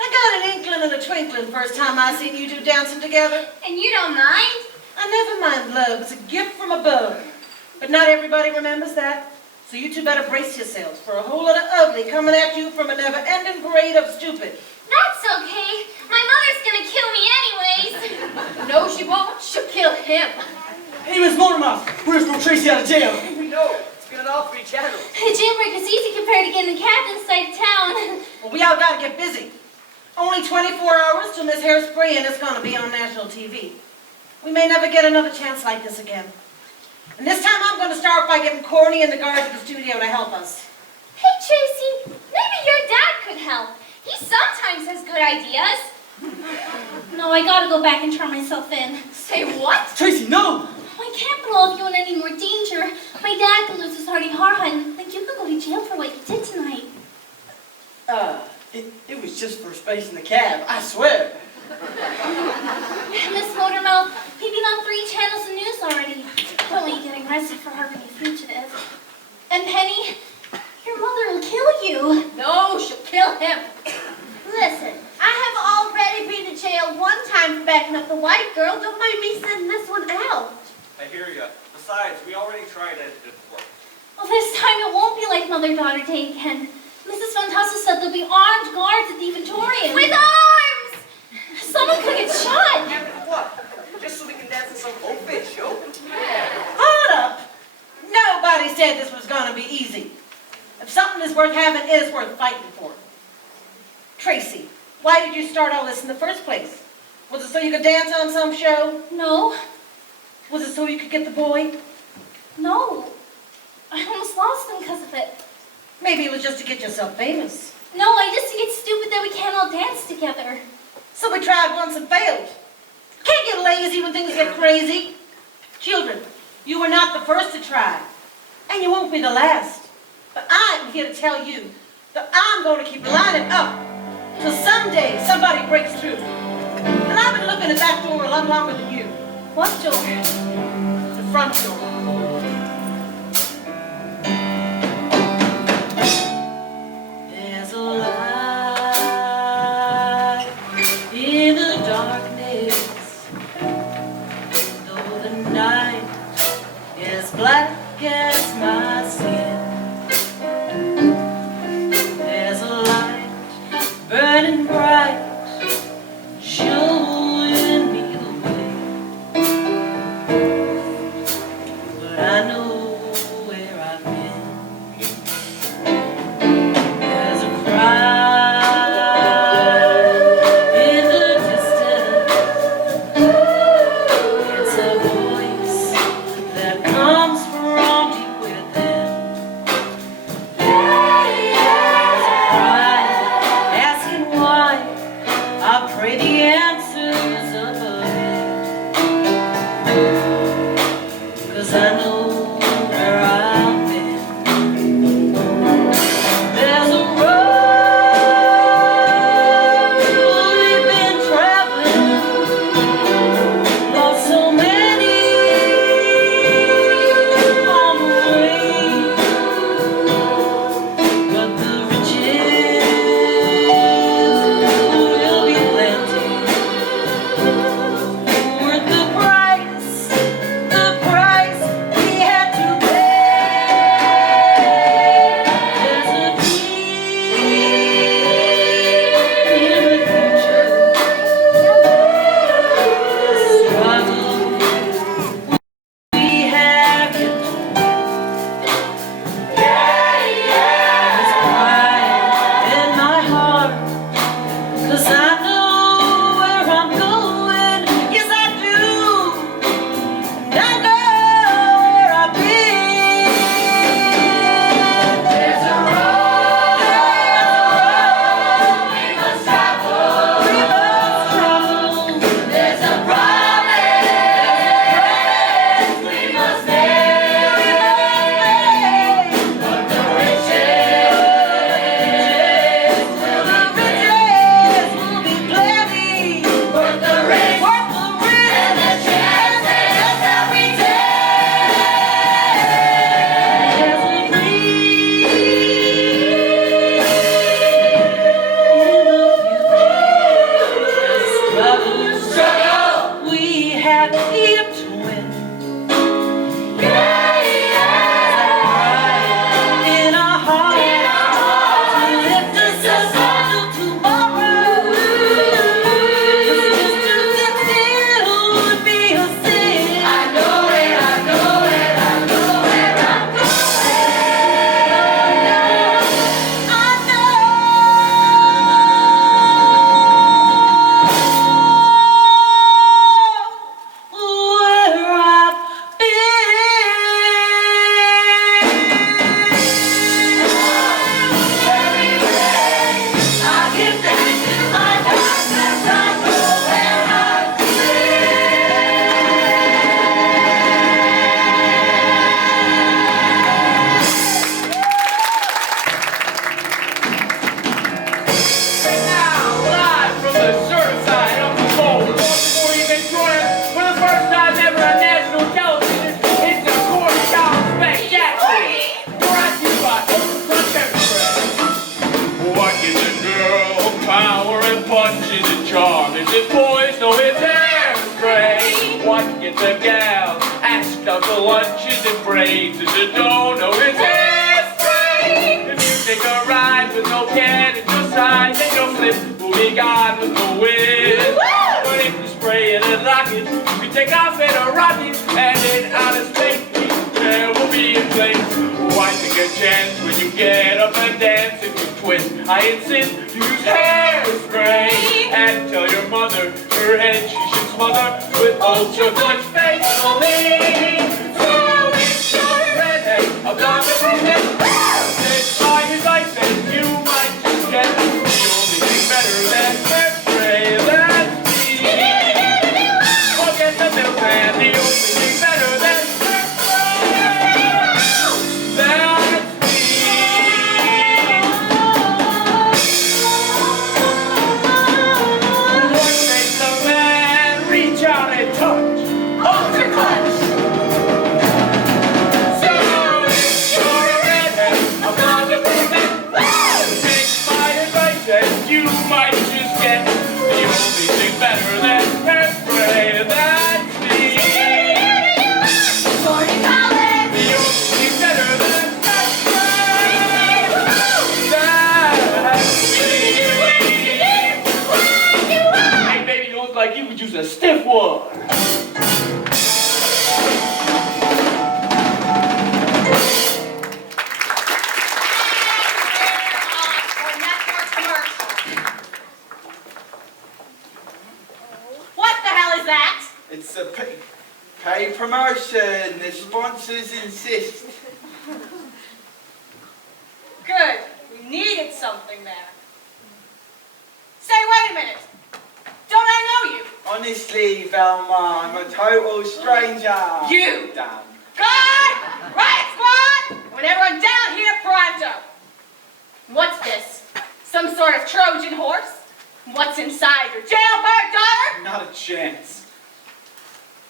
I got an inkling and a twinkling first time I seen you two dancing together. And you don't mind? I never mind love. It's a gift from above. But not everybody remembers that. So you two better brace yourselves for a whole lot of ugly coming at you from a never-ending parade of stupid. That's okay. My mother's gonna kill me anyways. No, she won't. She'll kill him. Hey, Miss Motormouth, where's no Tracy out of jail? We know. It's been on all 3 channels. A jailbreak is easy compared to getting the captain's side of town. Well, we all gotta get busy. Only 24 hours till Miss Hairspray and it's gonna be on national TV. We may never get another chance like this again. And this time I'm gonna start by getting Corny and the guards at the studio to help us. Hey, Tracy, maybe your dad could help. He sometimes has good ideas. No, I gotta go back and turn myself in. Say what? Tracy, no! I can't blow you in any more danger. My dad could lose his hearty heart, and like you could go to jail for what you did tonight. It was just for space in the cab, I swear. Miss Motormouth, we've been on 3 channels of news already. Probably getting arrested for harboring a fugitive. And Penny, your mother will kill you. No, she'll kill him. Listen, I have already been to jail one time for backing up the white girl. Don't mind me sending this one out. I hear ya. Besides, we already tried it. It didn't work. well, this time it won't be like Mother-Daughter Day again. Mrs. Fantasia said there'll be armed guards at the Inventorium. With arms! Someone could get shot. What? Just so we can dance in some old face show? Hold up! Nobody said this was gonna be easy. If something is worth having, it is worth fighting for. Tracy, why did you start all this in the first place? Was it so you could dance on some show? No, Was it so you could get the boy? no. I almost lost them because of it. Maybe it was just to get yourself famous. No, I just think it's stupid that we can't all dance together. So we tried once and failed. Can't get lazy when things get crazy. Children, you were not the first to try, and you won't be the last. But I'm here to tell you that I'm going to keep lining up till someday somebody breaks through. And I've been looking at that door a lot longer than you. What door? The front door. There's a light in the darkness, though the night is black as my sin. There's a light burning bright, showing me the way. But I know where I've been. There's a cry in the distance. It's a voice that comes from deep within. ladies that don't know it's Hairspray. If you take a ride with no cat at your side, then your slip will be gone with no wind. But if you spray it and lock it, you can take off in a rocket, and in outer space, there will be a place. Why take a chance when you get up and dance? If you twist, I insist, use Hairspray. And tell your mother her head she should smother with ultra clutch faithfully. So it's your redhead, a blonde brunette. It's by his ice and you might just get the only thing better than Hairspray. That's me. Forget the milkman, the only thing better than Hairspray. That's what makes a man reach out and touch. Ultra clutch. So if you're a redhead, a blonde brunette, take my advice and you might just get the only thing better than Hairspray. That's me. The only thing better than Hairspray. That's me. Hey baby, you look like you could use a stiff one. What the hell is that? It's a pay promotion. The sponsors insist. Good. We needed something there. Say, wait a minute. Don't I know you? Honestly, Velma, I'm a total stranger. You. Damn. Guard! Riot squad! When everyone down here pronto. What's this? Some sort of Trojan horse? What's inside your jailbird daughter? Not a chance.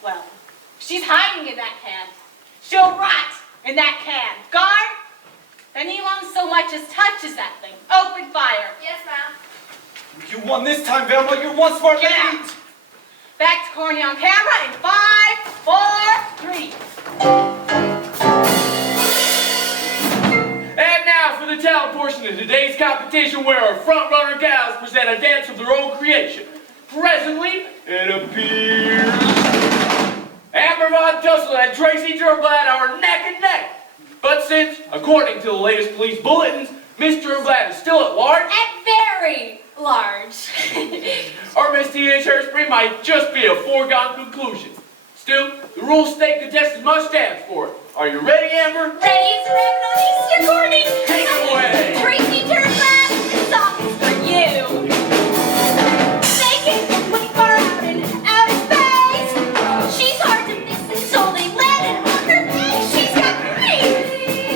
Well, she's hiding in that can. She'll rot in that can. Guard! If anyone so much as touches that thing, open fire. Yes, ma'am. You won this time, Velma. You're one smart Get lady. out. Back to Corny on camera in 5, 4, 3. And now for the talent portion of today's competition, where our front-runner gals present a dance of their own creation. Presently, it appears Amber Von Tussle and Tracy Turnblad are neck and neck. But since, according to the latest police bulletins, Miss Turnblad is still at large, And very large. our Miss Teenage Hairspray might just be a foregone conclusion. Still, the rules state the test must stand for it. Are you ready, Amber? Ready to rip on Easter Courtney? Take it away. Tracy Turnblad, this song is for you. Naked, way far out in outer space. She's hard to miss and so they landed on her face. She's got grace.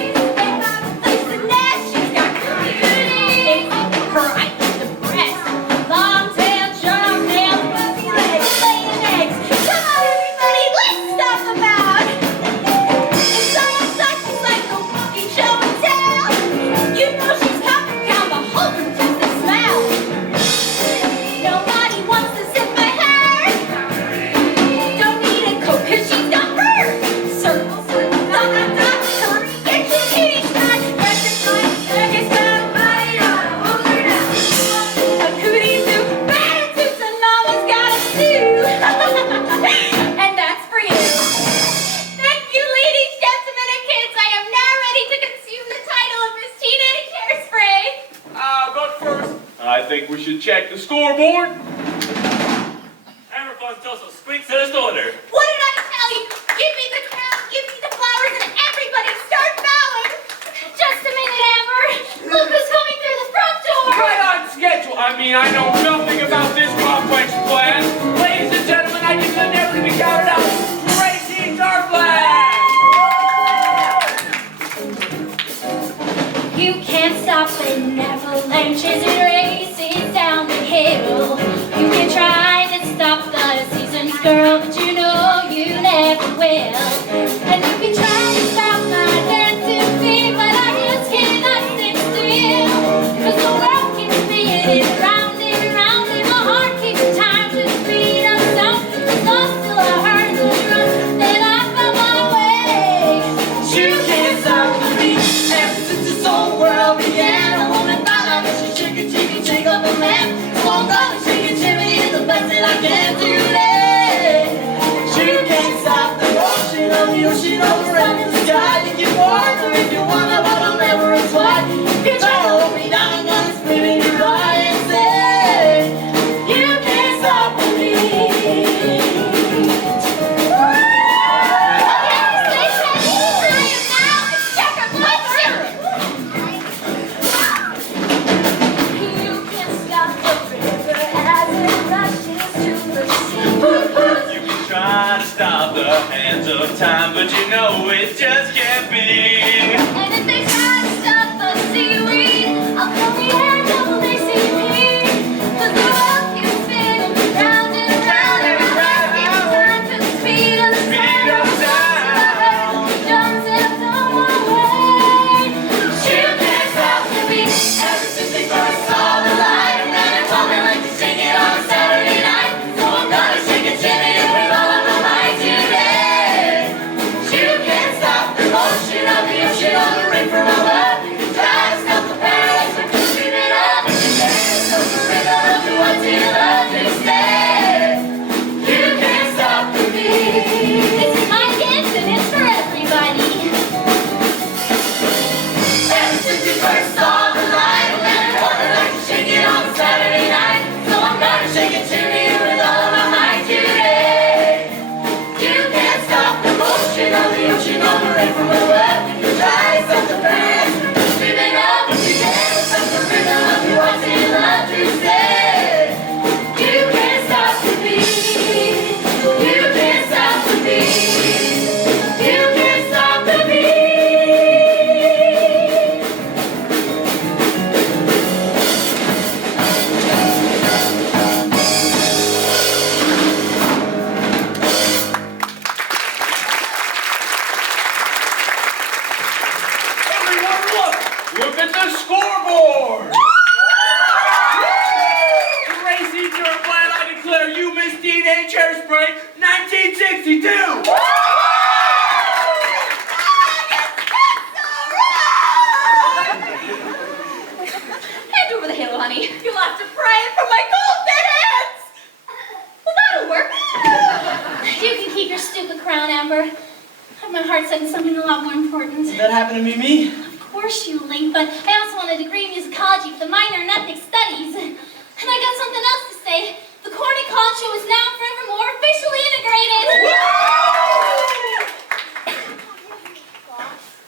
They found a place to nest. She's got beauty. Her eyes the breast. Long tail, sharp nails, fuzzy legs, laying eggs. Come on, everybody, let's stop about. Inside, she's like a walking show and tell. You know she's coming down the whole from just a smell. Nobody wants to sip my hair. Don't need a coat 'cause she's got fur. Circle, circle, dot, dot, dot. Hurry, get your kitty shot. That's a nice circus dog. Body on, hold her down. A cootie zoo, bad toots, and mama's got a stew. And that's for you. Thank you, ladies, gentlemen, and kids. I am now ready to consume the title of Miss Teenage Hairspray. But first, I think we should check the scoreboard. Amber Von Tussle squeaks at his daughter. What did I tell you? Give me the crown, give me the flowers, and everybody start bowing. Just a minute, Amber. Look who's coming through the front door. Right on schedule. I know nothing about this complex plan. Ladies and gentlemen, I give you never to be counted out, Tracy Turnblad. You can't stop benevolences and races down the hill. You can try to stop the seasons, girl, but you know you never will. And you can try to stop my dancing feet, but I just cannot sit still. 'Cause the world keeps spinning round and round, and my heart keeps time to speed of sound. As long till I heard the drum, then I found my way. up in the sky. You can wonder if you wanna, but I'll never reply. If you try to hold me down, I'm gonna scream in your eye and say, you can't stop with me. Try to stop the hands of time, but you know it just can't be. And if they try to stop the seaweed, I'll call the air double they see me. 'Cause the world keeps spinning round and round and round. It's time to the speed of the sound of sound. Jumps and no more way. You can't stop the beat. Ever since they first saw the light, and then it told me like to shake it on a Saturday night. So I'm gonna shake it, Jimmy, with all of my might today. You can't stop the motion of the ocean or the rain from above. You can try to stop the paradise, but you speed it up. And you can't stop the rhythm of the ones you love to stay. You can't stop the beat. This is my dance and it's for everybody. Ever since you first saw the light, and then it wanted like to shake it on a Saturday night. So I'm gonna shake it to you with all of my might today. You can't stop the motion of the ocean or the rain from above. You can try to stop the past, screaming up, but you can't stop the rhythm of your heart in love to stay. You can't stop the beat. You can't stop the beat. You can't stop the beat. Everyone look! Look at the scoreboard! Tracy Turnblad, I declare you Miss Teenage Hairspray 1962! Hand over the handle, honey. You'll have to pray for my golden hands. Well, that'll work. You can keep your stupid crown, Amber. My heart said something a lot more important. Did that happen to be me? Of course you, Link, but I also want a degree in musicology with a minor in ethnic studies. And I got something else to say. The Corny College Show is now forevermore officially integrated.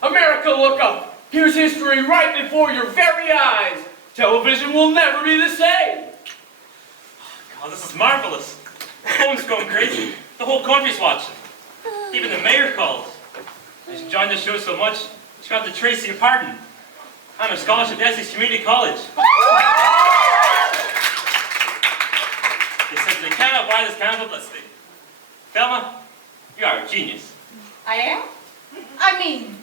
America, look up! Here's history right before your very eyes! Television will never be the same! Oh, this is marvelous. The phone's going crazy. The whole country's watching. Even the mayor called. She enjoyed the show so much, she got to Tracy a pardon and her scholarship at Essex Community College. They said they cannot buy this kind of publicity. Thelma, you are a genius. I am? I mean,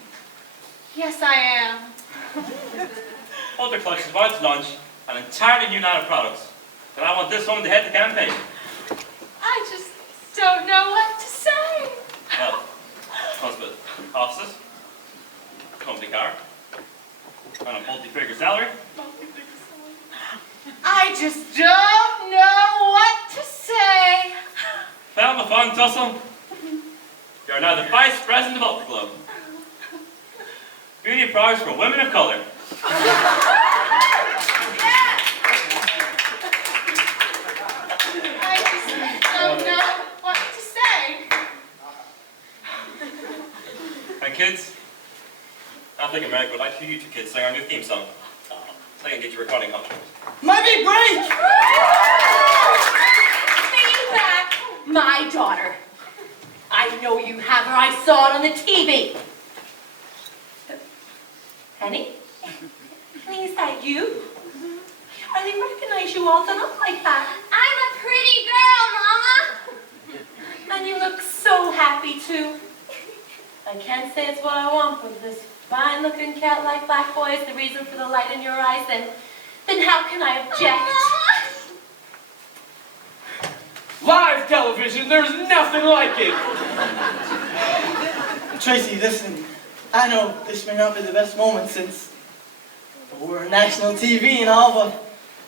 yes, I am. Other collections about to launch an entirely new line of products, and I want this woman to head the campaign. I just don't know what to say. Well, comes with offices, company car, and a multi-figure salary. I just don't know what to say. Thelma Von Tussle, you are now the Vice President of Ultra Club. Beauty products for women of color. I just don't know what to say. And kids, I think America would like for you two kids to sing our new theme song. So I can get your recording contract. My big break! Bring back my daughter. I know you have her. I saw it on the TV. Penny? Penny, is that you? I didn't recognize you all done up like that. I'm a pretty girl, Mama. And you look so happy, too. I can't say it's what I want, but this fine-looking cat-like black boy is the reason for the light in your eyes, then how can I object? Live television, there's nothing like it! Tracy, listen, I know this may not be the best moment since we're on national TV and all, but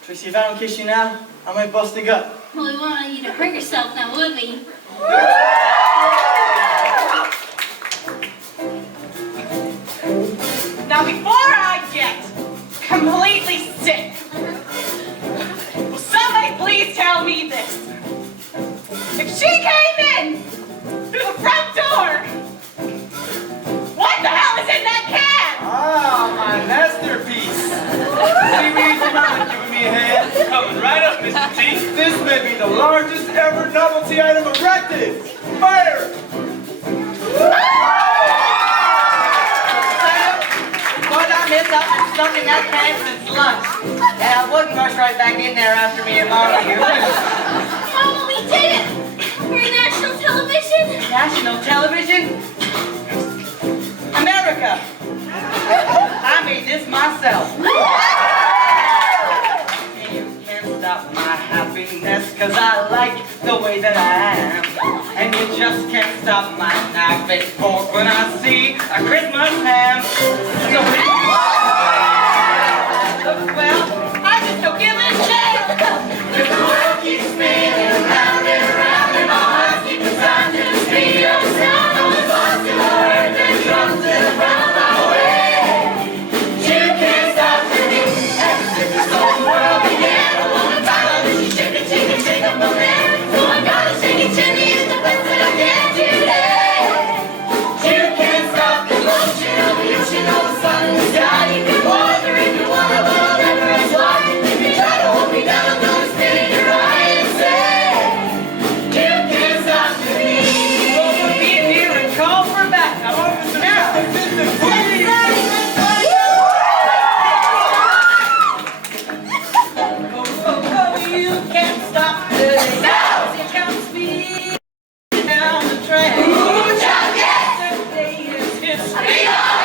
Tracy, if I don't kiss you now, I might bust a gut. Well, we want you to hurt yourself now, would we? Now before I get completely sick, will somebody please tell me this? If she came in through the front door, what the hell is in that can? Ah, my masterpiece. Seaweed's not giving me a hand. Coming right up, Mr. T. This may be the largest ever novelty item erected. Fire! But I missed out and stuck in that can since lunch. And I wouldn't rush right back in there after me and Mama here. Mama, we did it! We're national television! National television? America! I made this myself. You can't stop my happiness, cause I like the way that I am. And you just can't stop my knife and fork when I see a Christmas ham. So, well, I just don't give a shit. If the world keeps spinning round and round and my heart keeps trying to speed of sound, I was lost in the earth and drums to the ground my way. You can't stop me. Ever since this whole world began, I wanna tie my wish, shake it, shake up my man. So I gotta shake it, Jenny, it's the best that I can today. You can't stop the motion of the ocean, of the sun and the sky. You can wander if you wanna, but I'll never ask why. If you try to hold me down, I'm gonna spit in your eye and say, you can't stop me. Well, we'll be here and call for backup. Now, please. You can't stop the now. It comes me down the track. Ooh, John, yes. Today is history.